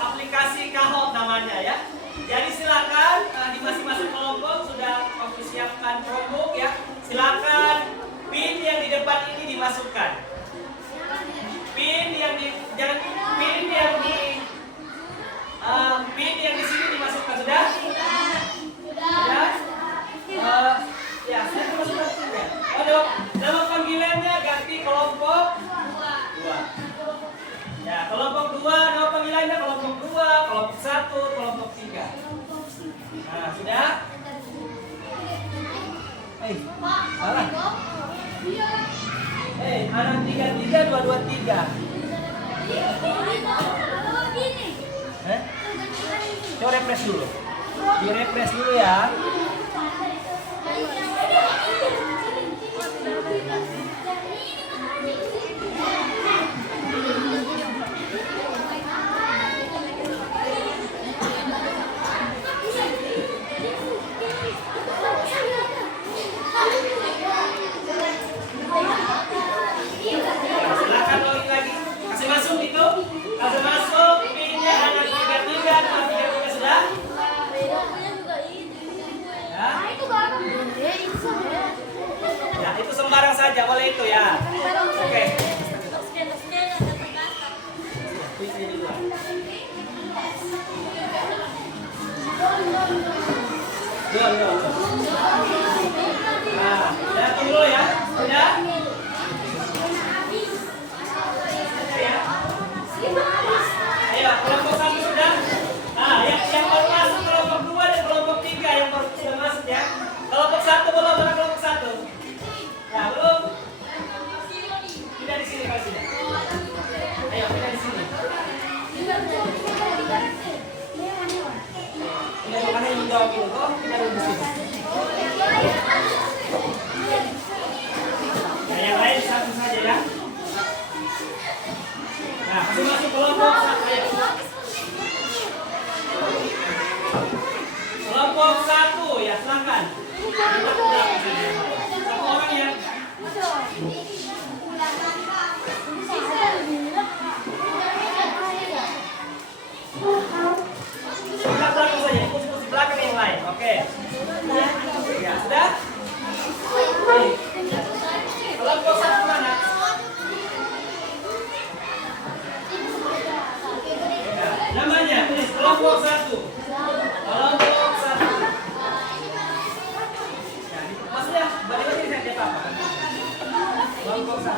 aplikasi Kahot namanya, ya. Jadi silakan di masing-masing kelompok sudah mempersiapkan Chromebook, ya. Silakan pin yang di depan ini dimasukkan. Pin yang di sini dimasukkan, sudah? Sudah? Ya, saya masukkan pinnya. Oh, dalam panggilannya ganti kelompok 2. Ya, kelompok 2, nama panggilannya kelompok 2, kelompok 1, kelompok 3. Nah, sudah? Salah. Anak 33, 223. Coba refresh dulu. Di refresh dulu, ya. Silakan login lagi. Kasih masuk itu. Kasih masuk pinnya anak 33, 233 sudah? Ya. Ya, itu sembarang saja, boleh itu, ya. Oke. Nah, ya, tunggu dulu, ya. Sudah? Ya. Ayo, kelompok 1 sudah? Nah, yang baru masuk kelompok 2 dan kelompok 3 yang baru sudah masuk, ya. Kelompok 1 belum, mana kelompok 1? Ya, belum. Tidak di sini, kalau sudah. Ayo, tidak di sini. Ini mana yang menjawab itu? Oh, kita duduk di sini. Nah, yang lain satu saja, ya. Nah, masuk kelompok 1, ayo. Kelompok 1 ya, silakan. Satu orang ya. Sebelah belakang saja, kursi belakang yang lain. Oke. Ya, sudah? Kelompok 1 mana? Ya, namanya, please. Kelompok 1. Kelompok 1. Ya, maksudnya, balik lagi saya cetak apa? Kelompok 1.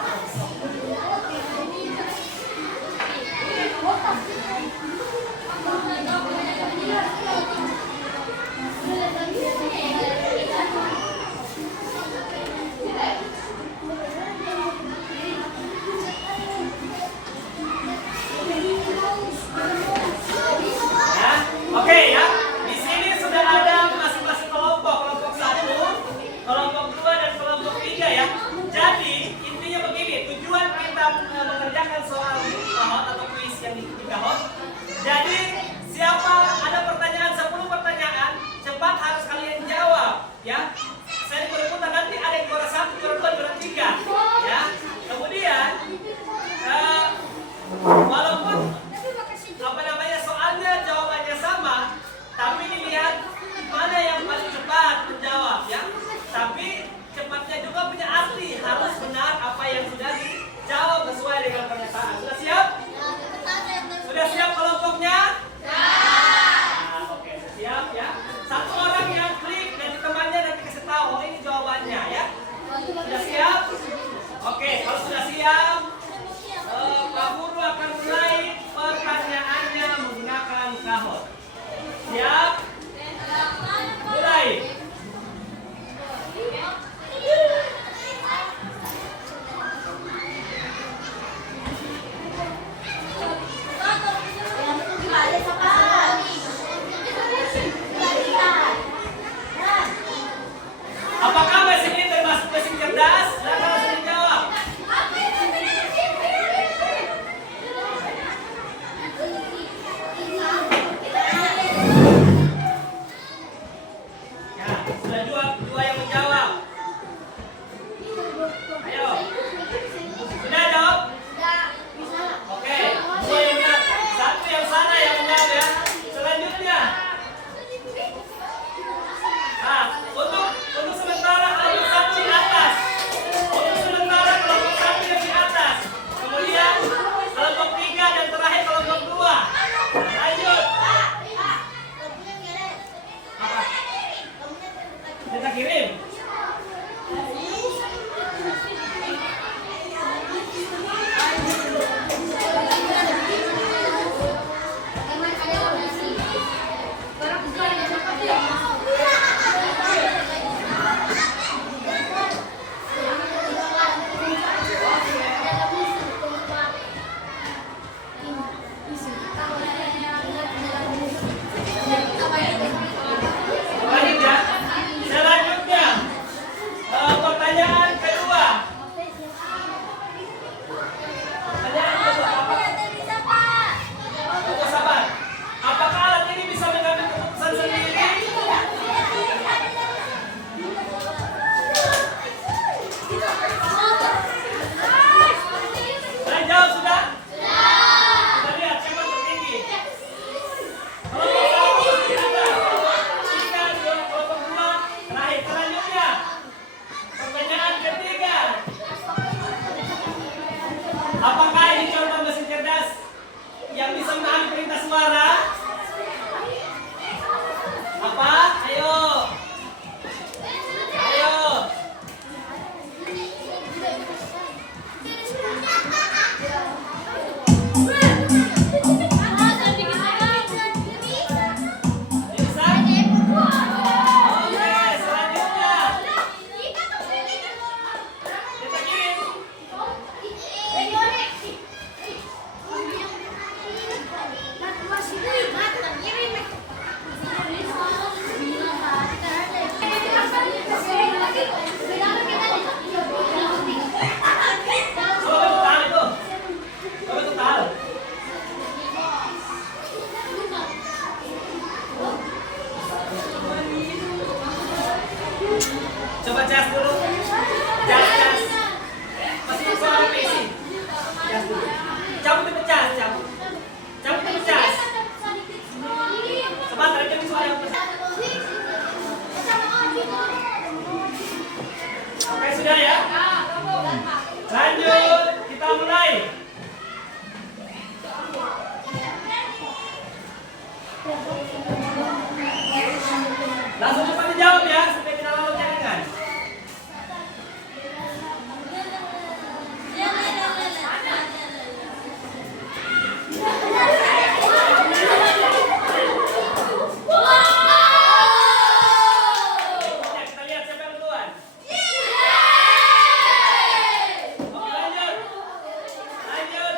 Ya, jas dulu. Jas. Masih suara PC. Jas dulu. Cabut itu jas, cabut. Cabut itu jas. Sebentar aja suara yang besar. Oke, sudah ya. Lanjut, kita mulai. Langsung cepat dijawab ya, supaya tidak lama jaringan. Kita lihat siapa yang duluan. Oke, lanjut. Lanjut.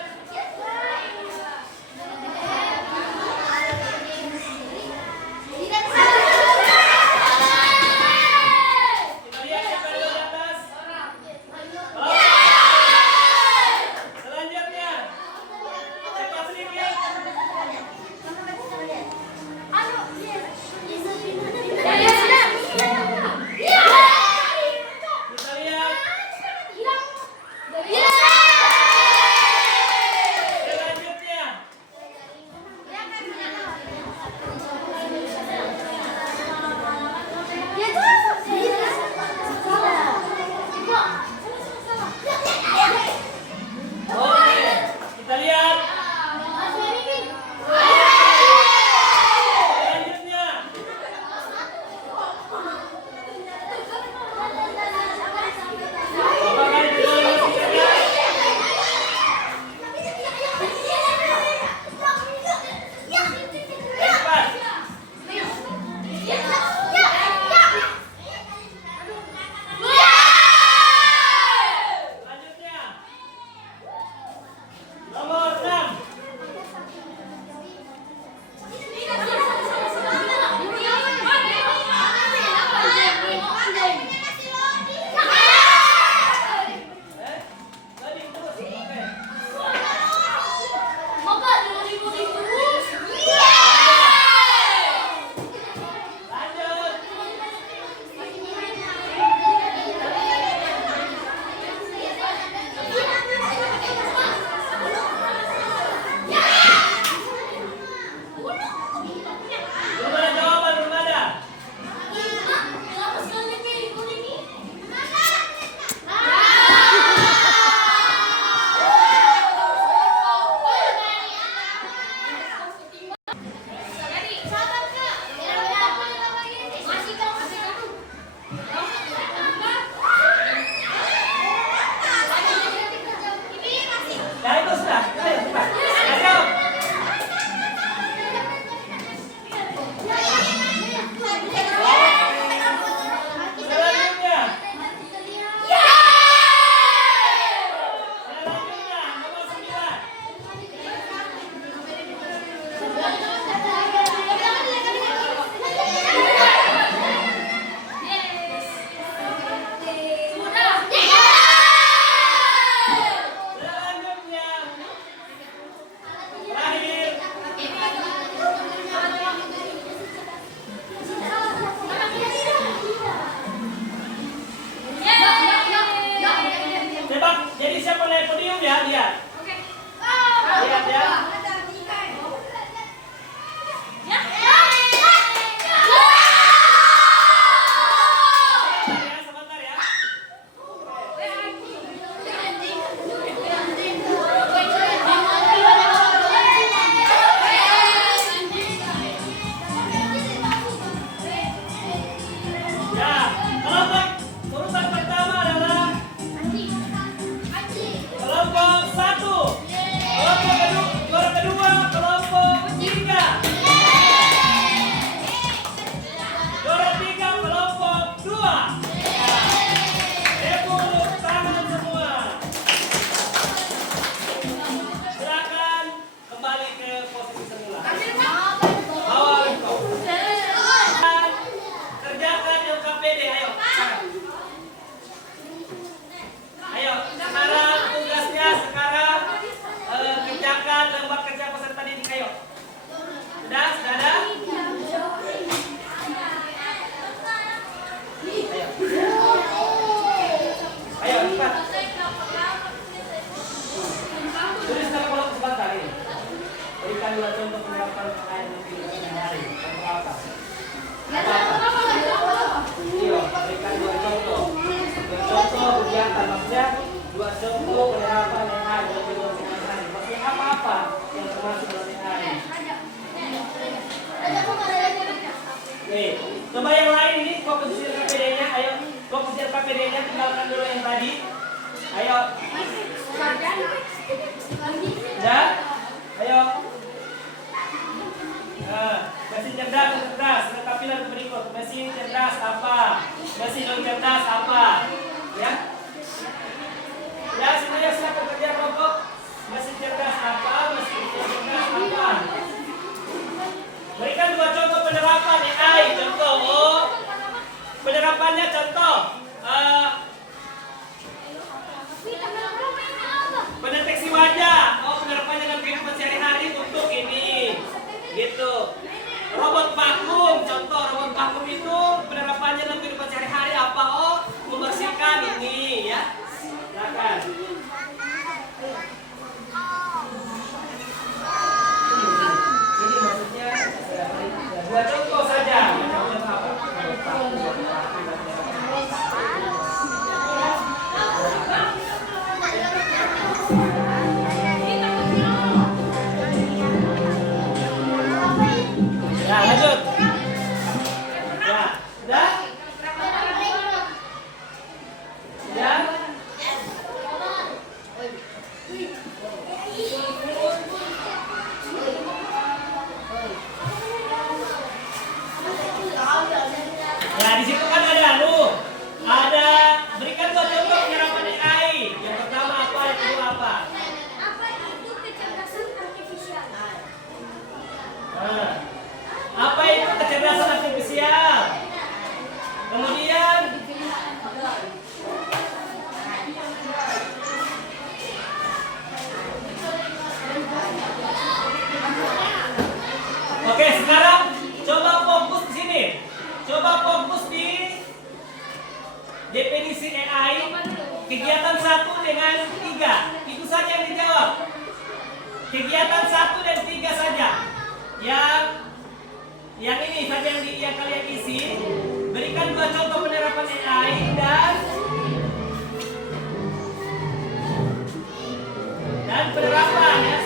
Coba yang lain ini komposisi KPD-nya, ayo komposisi KPD-nya tinggalkan dulu yang tadi. Ayo. Ya, ayo. Mesin cerdas, cerdas. Lengkapi lagu berikut. Mesin cerdas apa? Mesin non cerdas apa? Ya. Ya, semuanya silakan kerja kelompok. Mesin cerdas apa? Mesin non cerdas apa? Berikan 2 contoh penerapan AI. Contoh, penerapannya contoh. Pendeteksi wajah. Penerapannya dalam kehidupan sehari-hari untuk ini. Gitu. Robot vakum. Contoh, robot vakum itu penerapannya dalam kehidupan sehari-hari apa? Membersihkan ini ya. Silakan. Ini maksudnya 2 contoh saja. Ya, lanjut. Ya, sudah? Ya. Ya, di situ kan ada berikan 2 contoh penyerapan AI. Yang pertama apa, yang kedua apa? Apa itu kecerdasan artifisial? Kemudian oke, sekarang coba fokus di sini. Coba fokus di definisi AI kegiatan 1 dengan 3. Itu saja yang dijawab. Kegiatan 1 dan 3 saja. Yang ini saja yang kalian isi. Berikan 2 contoh penerapan AI dan penerapan ya.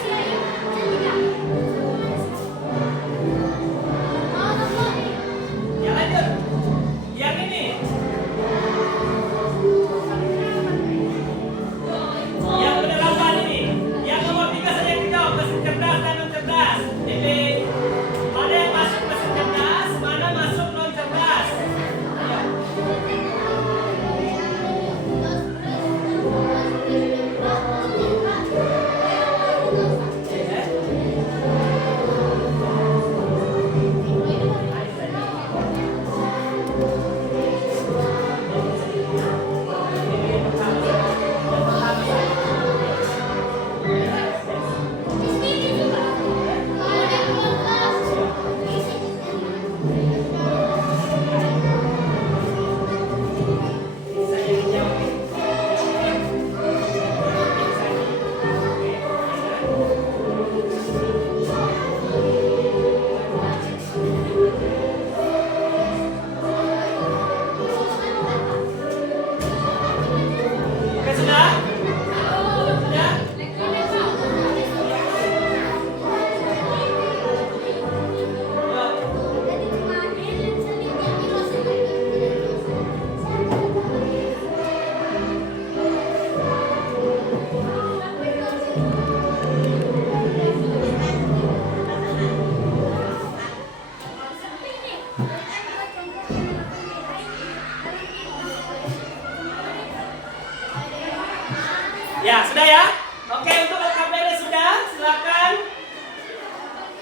Ya, lanjut. Yang ini. Yang penerapan ini. Yang nomor 3 saja yang dijawab. Mesin cerdas dan non cerdas. Jadi mana yang masuk mesin cerdas, mana masuk non cerdas. Oke, sudah? Sudah? Ya, sudah ya? Oke, untuk LKPD sudah, silakan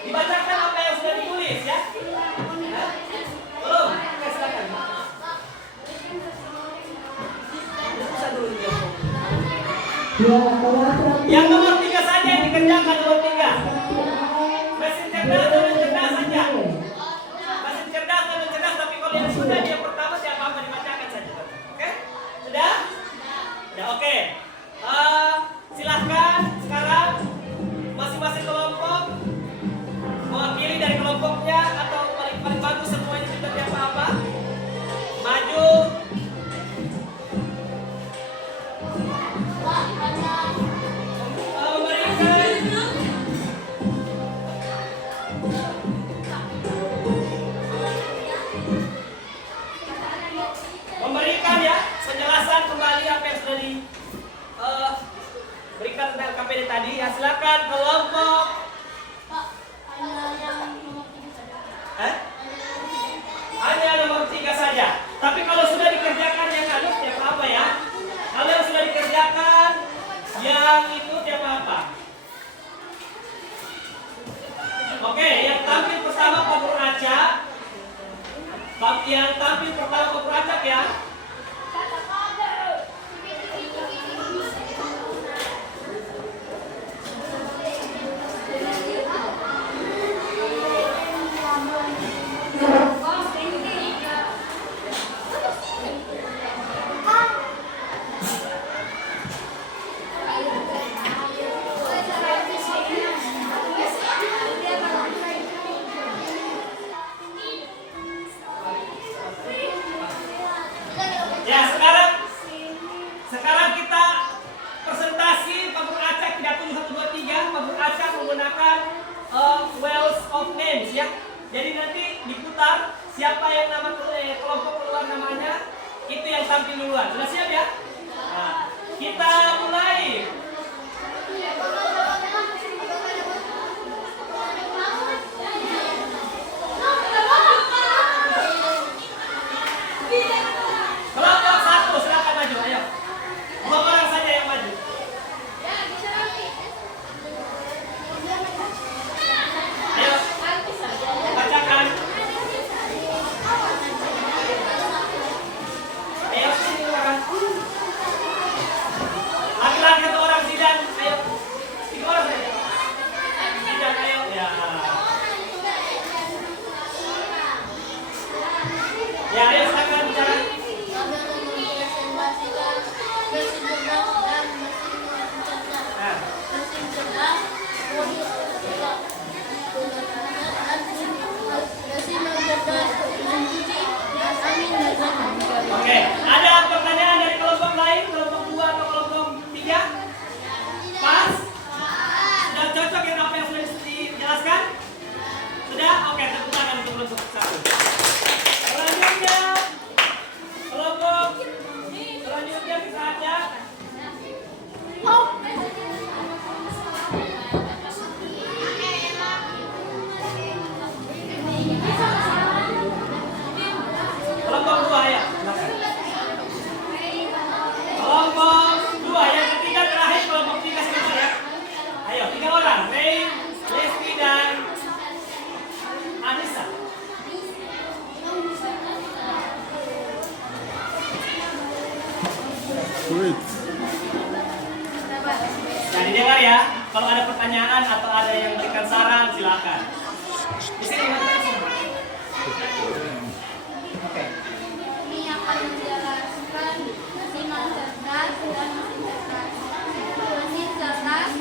dibacakan apa yang sudah ditulis ya. Belum? Oke, silakan. Susah dulu dijawab. Yang nomor 3 saja yang dikerjakan, nomor 3. Mesin cerdas dan non cerdas saja. Mesin cerdas dan non cerdas, tapi kalau yang sudah dia pertama siapa apa dibacakan saja. Oke? Sudah? Sudah, oke. Silahkan sekarang masing-masing kelompok mewakili dari kelompoknya atau paling bagus semuanya tidak ada apa-apa maju. Memberikan Tapi kalau sudah dikerjakan yang anu tiap apa ya? Kalau yang sudah dikerjakan yang itu tiap apa? Oke, yang tampil pertama Pak Guru Acak. Yang tampil pertama Pak Guru Acak ya. Ya, sekarang kita presentasi Pak Guru Acak pidato 1 2 3. Pak Guru Acak menggunakan Wells of Names ya. Jadi nanti diputar siapa yang nama kelompok keluar namanya itu yang tampil duluan. Sudah siap ya? Nah, kita mulai. Kelompok 1 silakan maju, ayo. 2 orang saja yang maju. Ayo, bacakan. Ayo, sini orang. Laki-laki 1 orang, Zidan, ayo. 3 orang saja. Zidan, ayo. Ya. Ya, ayo silakan bicara. Oke, ada pertanyaan dari kelompok lain, kelompok 2 atau kelompok 3? Pas? Sudah cocok yang apa yang sudah dijelaskan? Sudah? Oke, tepuk tangan untuk kelompok 1. Selanjutnya, kelompok selanjutnya bisa aja. Kelompok 2 ya. Kelompok 2 yang ketiga terakhir, kelompok 3 sebentar ya. Ayo, 3 orang, Ray, Leslie dan Anissa. Nah, didengar ya. Kalau ada pertanyaan atau ada yang memberikan saran, silakan. Di sini langsung. Oke. Ini akan menjelaskan mesin cerdas dan mesin cerdas. Mesin cerdas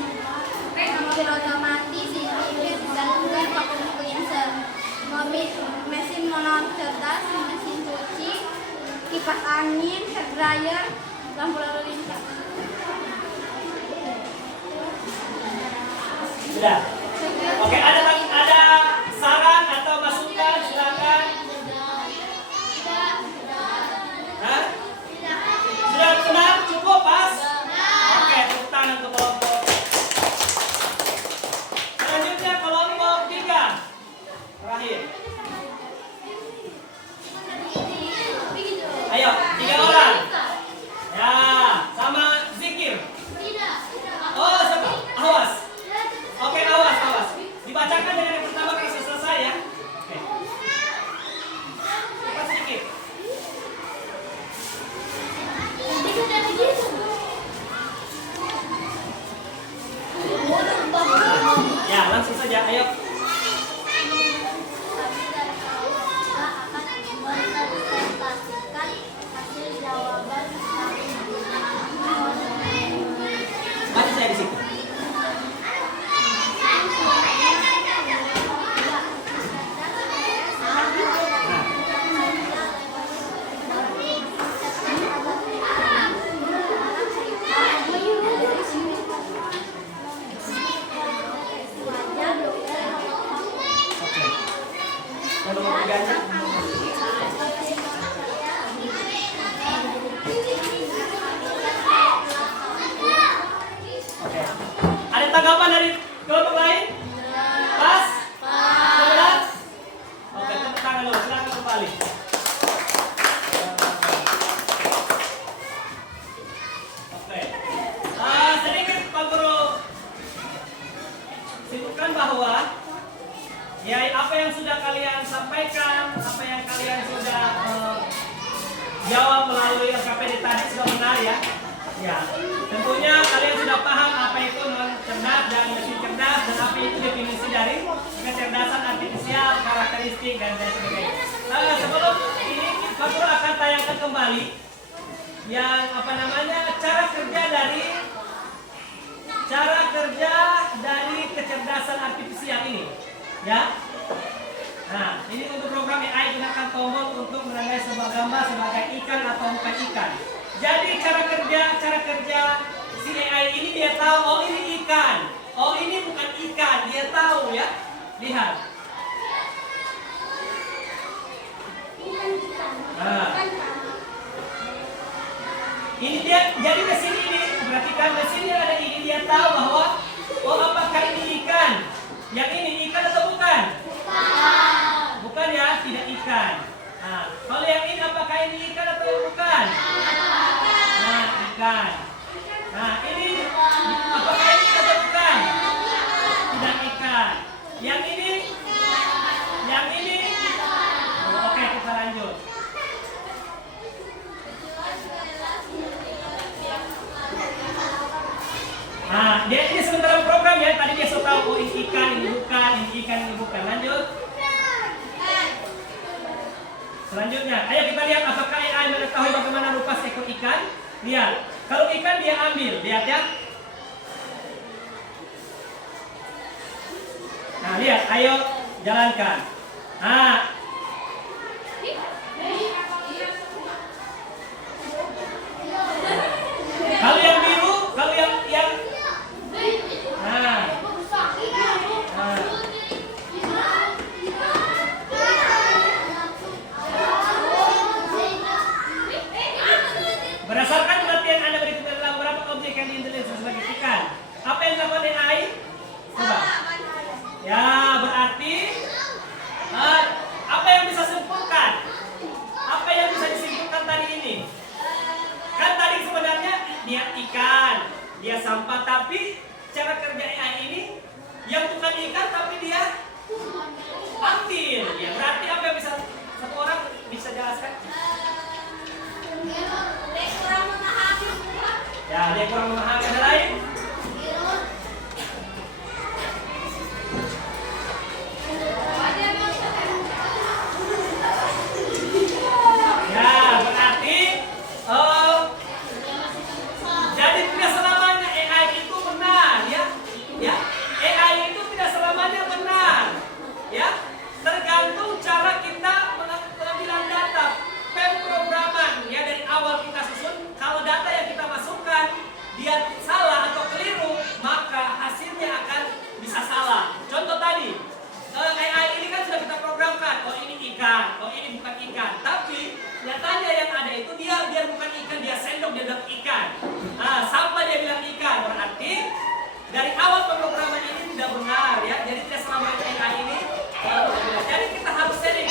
mobil otomatis, hibrid dan juga vacuum cleaner. Mesin motor cerdas, mesin cuci, kipas angin, hair dryer, lampu lalu lintas. Sudah. Oke, ada saran atau masukan, silakan. Hah? Sudah benar? Cukup, pas? Oke, tepuk tangan untuk kelompok. Selanjutnya kelompok 3. Terakhir. Ayo, 3 orang. Ya, sama zikir. Oh, awas. Oke, awas. Dibacakan dengan yang pertama kalau selesai ya. Oke. Cepat sedikit. Ya, langsung saja. Ayo. Baca saya di situ. Nomor 3-nya. Oke. Ada tanggapan dari kelompok lain? Pas? Jelas? Oke, tepuk tangan dulu. Silakan kembali. kalian sampaikan, apa yang kalian sudah jawab melalui RKPD tadi sudah benar ya. Ya, tentunya kalian sudah paham apa itu non cerdas dan mesin cerdas dan apa itu definisi dari kecerdasan artifisial, karakteristik dan lain sebagainya. Sebelum ini Fatur akan tayangkan kembali yang apa namanya cara kerja dari kecerdasan artifisial ini, ya. Nah, ini untuk program AI gunakan tombol untuk menandai sebuah gambar sebagai ikan atau bukan ikan. Jadi cara kerja si AI ini dia tahu oh ini ikan, oh ini bukan ikan, dia tahu ya. Lihat. Nah. Ini dia jadi mesin ini, perhatikan mesin yang ada ini dia tahu bahwa oh apakah ini ikan? Yang ini ikan atau bukan? Bukan ya, tidak ikan. Nah, kalau yang ini apakah ini ikan atau bukan? Nah, ikan. Nah, ini apakah ini ikan atau bukan? Tidak ikan. Yang ini? Oke, kita lanjut. Nah, dia ini sementara program ya. Tadi dia sudah tahu oh ini ikan, ini bukan, ini ikan, ini bukan. Lanjut. Selanjutnya, ayo kita lihat apakah AI mengetahui bagaimana rupa seekor ikan. Lihat, kalau ikan dia ambil, lihat ya. Nah, lihat, ayo jalankan. Nah, kalau yang biru, kalau yang berdasarkan penelitian Anda berikut adalah beberapa objek yang diidentifikasi sebagai ikan. Apa yang dilakukan AI? Coba. Ya, berarti apa yang bisa simpulkan? Apa yang bisa disimpulkan tadi ini? Kan tadi sebenarnya dia ikan, dia sampah, tapi cara kerja AI ini yang bukan ikan tapi dia ambil. Ya, berarti apa yang bisa satu orang bisa jelaskan? Ya, dia kurang memahami. Ada lain? Ya, berarti jadi tidak selamanya AI itu benar, ya. Ya, AI itu tidak selamanya benar, ya. Tergantung cara kita pengambilan data, pemrograman, ya dari awal kita susun. Kalau data yang kita masukkan dia salah atau keliru, maka hasilnya akan bisa salah. Contoh tadi, AI ini kan sudah kita programkan, oh ini ikan, oh ini bukan ikan. Tapi nyatanya yang ada itu dia bukan ikan, dia sendok, dia bilang ikan. Nah, sampai dia bilang ikan, berarti dari awal pemrograman ini tidak benar ya. Jadi tidak selamanya AI ini jadi kita harus sharing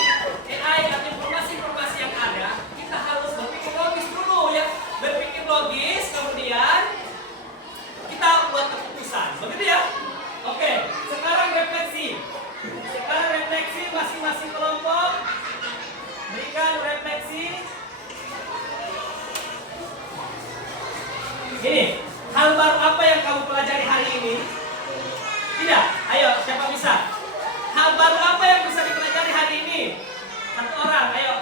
AI dan informasi-informasi yang ada. Kita harus berpikir logis dulu ya. Berpikir logis, kemudian kita buat keputusan. Begitu ya? Oke, sekarang refleksi. Masing-masing kelompok berikan refleksi. Ini, hal baru apa yang kamu pelajari hari ini? Tidak? Ayo, siapa bisa? Hal baru apa yang bisa dipelajari hari ini? Satu orang, ayo.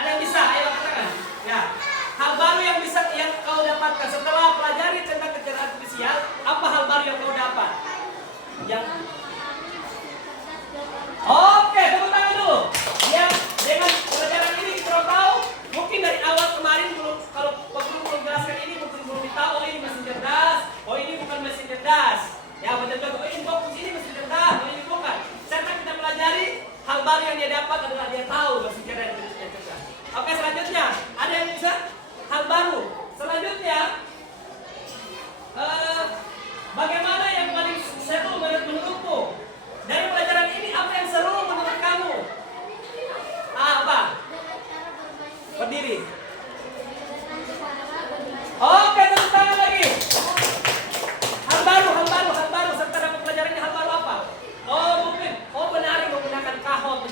Ada yang bisa? Ayo katakan. Ya. Hal baru yang kau dapatkan setelah pelajari tentang kecerdasan artifisial, apa hal baru yang kau dapat? Yang Oke, tepuk tangan dulu. Ya, dengan pelajaran ini kita tahu, mungkin dari awal kemarin kalau belum jelaskan ini mungkin belum tahu oh ini mesin cerdas, oh ini bukan mesin cerdas. Ya, betul-betul oh ini fokus ini mesin cerdas, oh ini bukan. Setelah kita pelajari, hal baru yang dia dapat adalah dia tahu mesin cerdas dan mesin cerdas. Oke, selanjutnya ada yang bisa hal baru. Selanjutnya bagaimana yang paling seru menurutmu? Dari pelajaran ini apa yang seru menurut kamu? Apa? Berdiri. Oke, tepuk tangan lagi. Hal baru serta dapat pelajaran ini hal baru apa? Oh mungkin, benar menggunakan kahon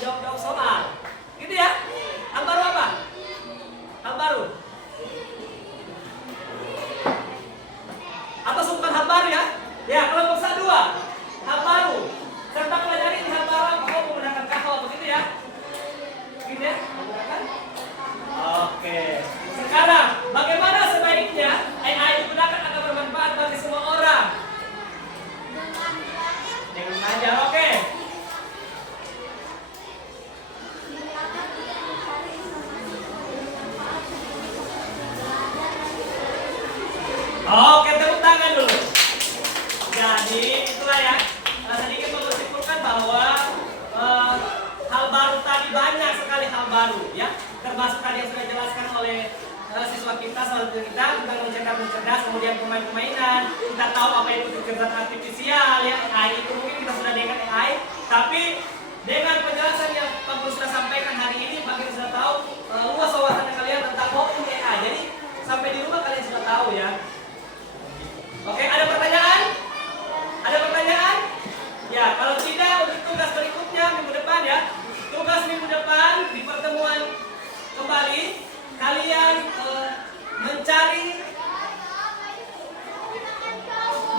Jadi itulah ya, sedikit menyimpulkan bahwa hal baru tadi, banyak sekali hal baru ya, termasuk tadi yang sudah dijelaskan oleh siswa kita, saudara kita tentang mencerdas, kemudian permainan. Kita tahu apa itu kecerdasan artifisial ya, AI itu mungkin kita sudah dengar AI, tapi dengan penjelasan yang Pak Guru sudah sampaikan hari ini, makin sudah tahu luas wawasan kalian tentang ini AI. Jadi sampai di rumah kalian sudah tahu ya. Oke, ada pertanyaan? Ada pertanyaan? Ya, kalau tidak untuk tugas berikutnya minggu depan ya. Tugas minggu depan di pertemuan kembali kalian mencari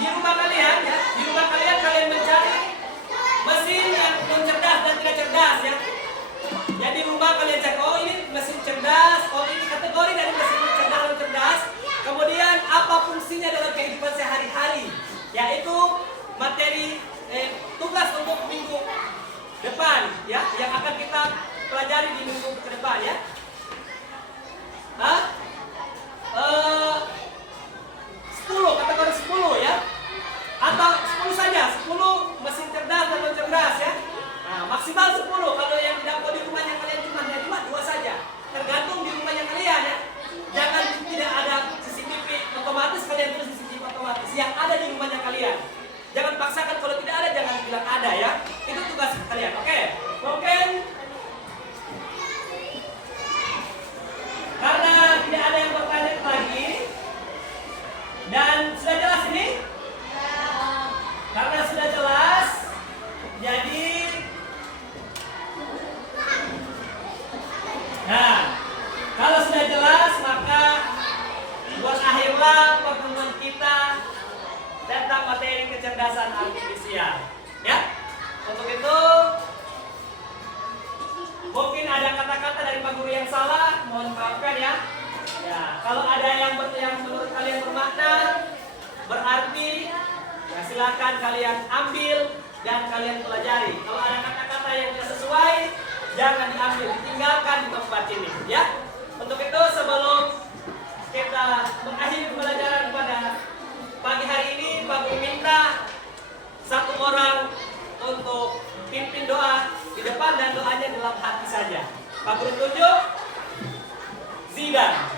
di rumah kalian ya. Di rumah kalian mencari mesin yang cerdas dan tidak cerdas ya. Jadi di rumah kalian cek, oh ini mesin cerdas, oh ini kategori dari mesin cerdas dan cerdas. Kemudian apa fungsinya dalam kehidupan sehari-hari, yaitu materi tugas untuk minggu depan ya, yang akan kita pelajari di minggu ke depan ya. 10 kategori 10 ya, atau 10 saja, 10 mesin cerdas dan non cerdas ya. Nah, maksimal 10. Kalau yang tidak mau di rumahnya kalian cuma 2 saja, tergantung di rumahnya kalian ya. Jangan tidak ada CCTV otomatis, kalian tulis CCTV otomatis yang ada di rumahnya kalian. Jangan paksakan, kalau tidak ada jangan bilang ada ya. Itu tugas kalian. Oke. Mungkin karena tidak ada yang bertanya lagi dan sudah jelas ini? Karena sudah jelas, jadi nah, kalau sudah jelas maka buat akhirlah pertemuan kita tentang materi kecerdasan artifisial ya. Untuk itu mungkin ada kata-kata dari Pak Guru yang salah, mohon maafkan ya. Ya, kalau ada yang menurut kalian bermakna, berarti ya silakan kalian ambil dan kalian pelajari. Kalau ada kata-kata yang tidak sesuai, jangan diambil, ditinggalkan di tempat ini ya. Untuk itu sebelum kita mengakhiri pembelajaran pada pagi hari ini, Pak Guru minta satu orang untuk pimpin doa di depan dan doanya dalam hati saja. Pak Guru tunjuk Zidan.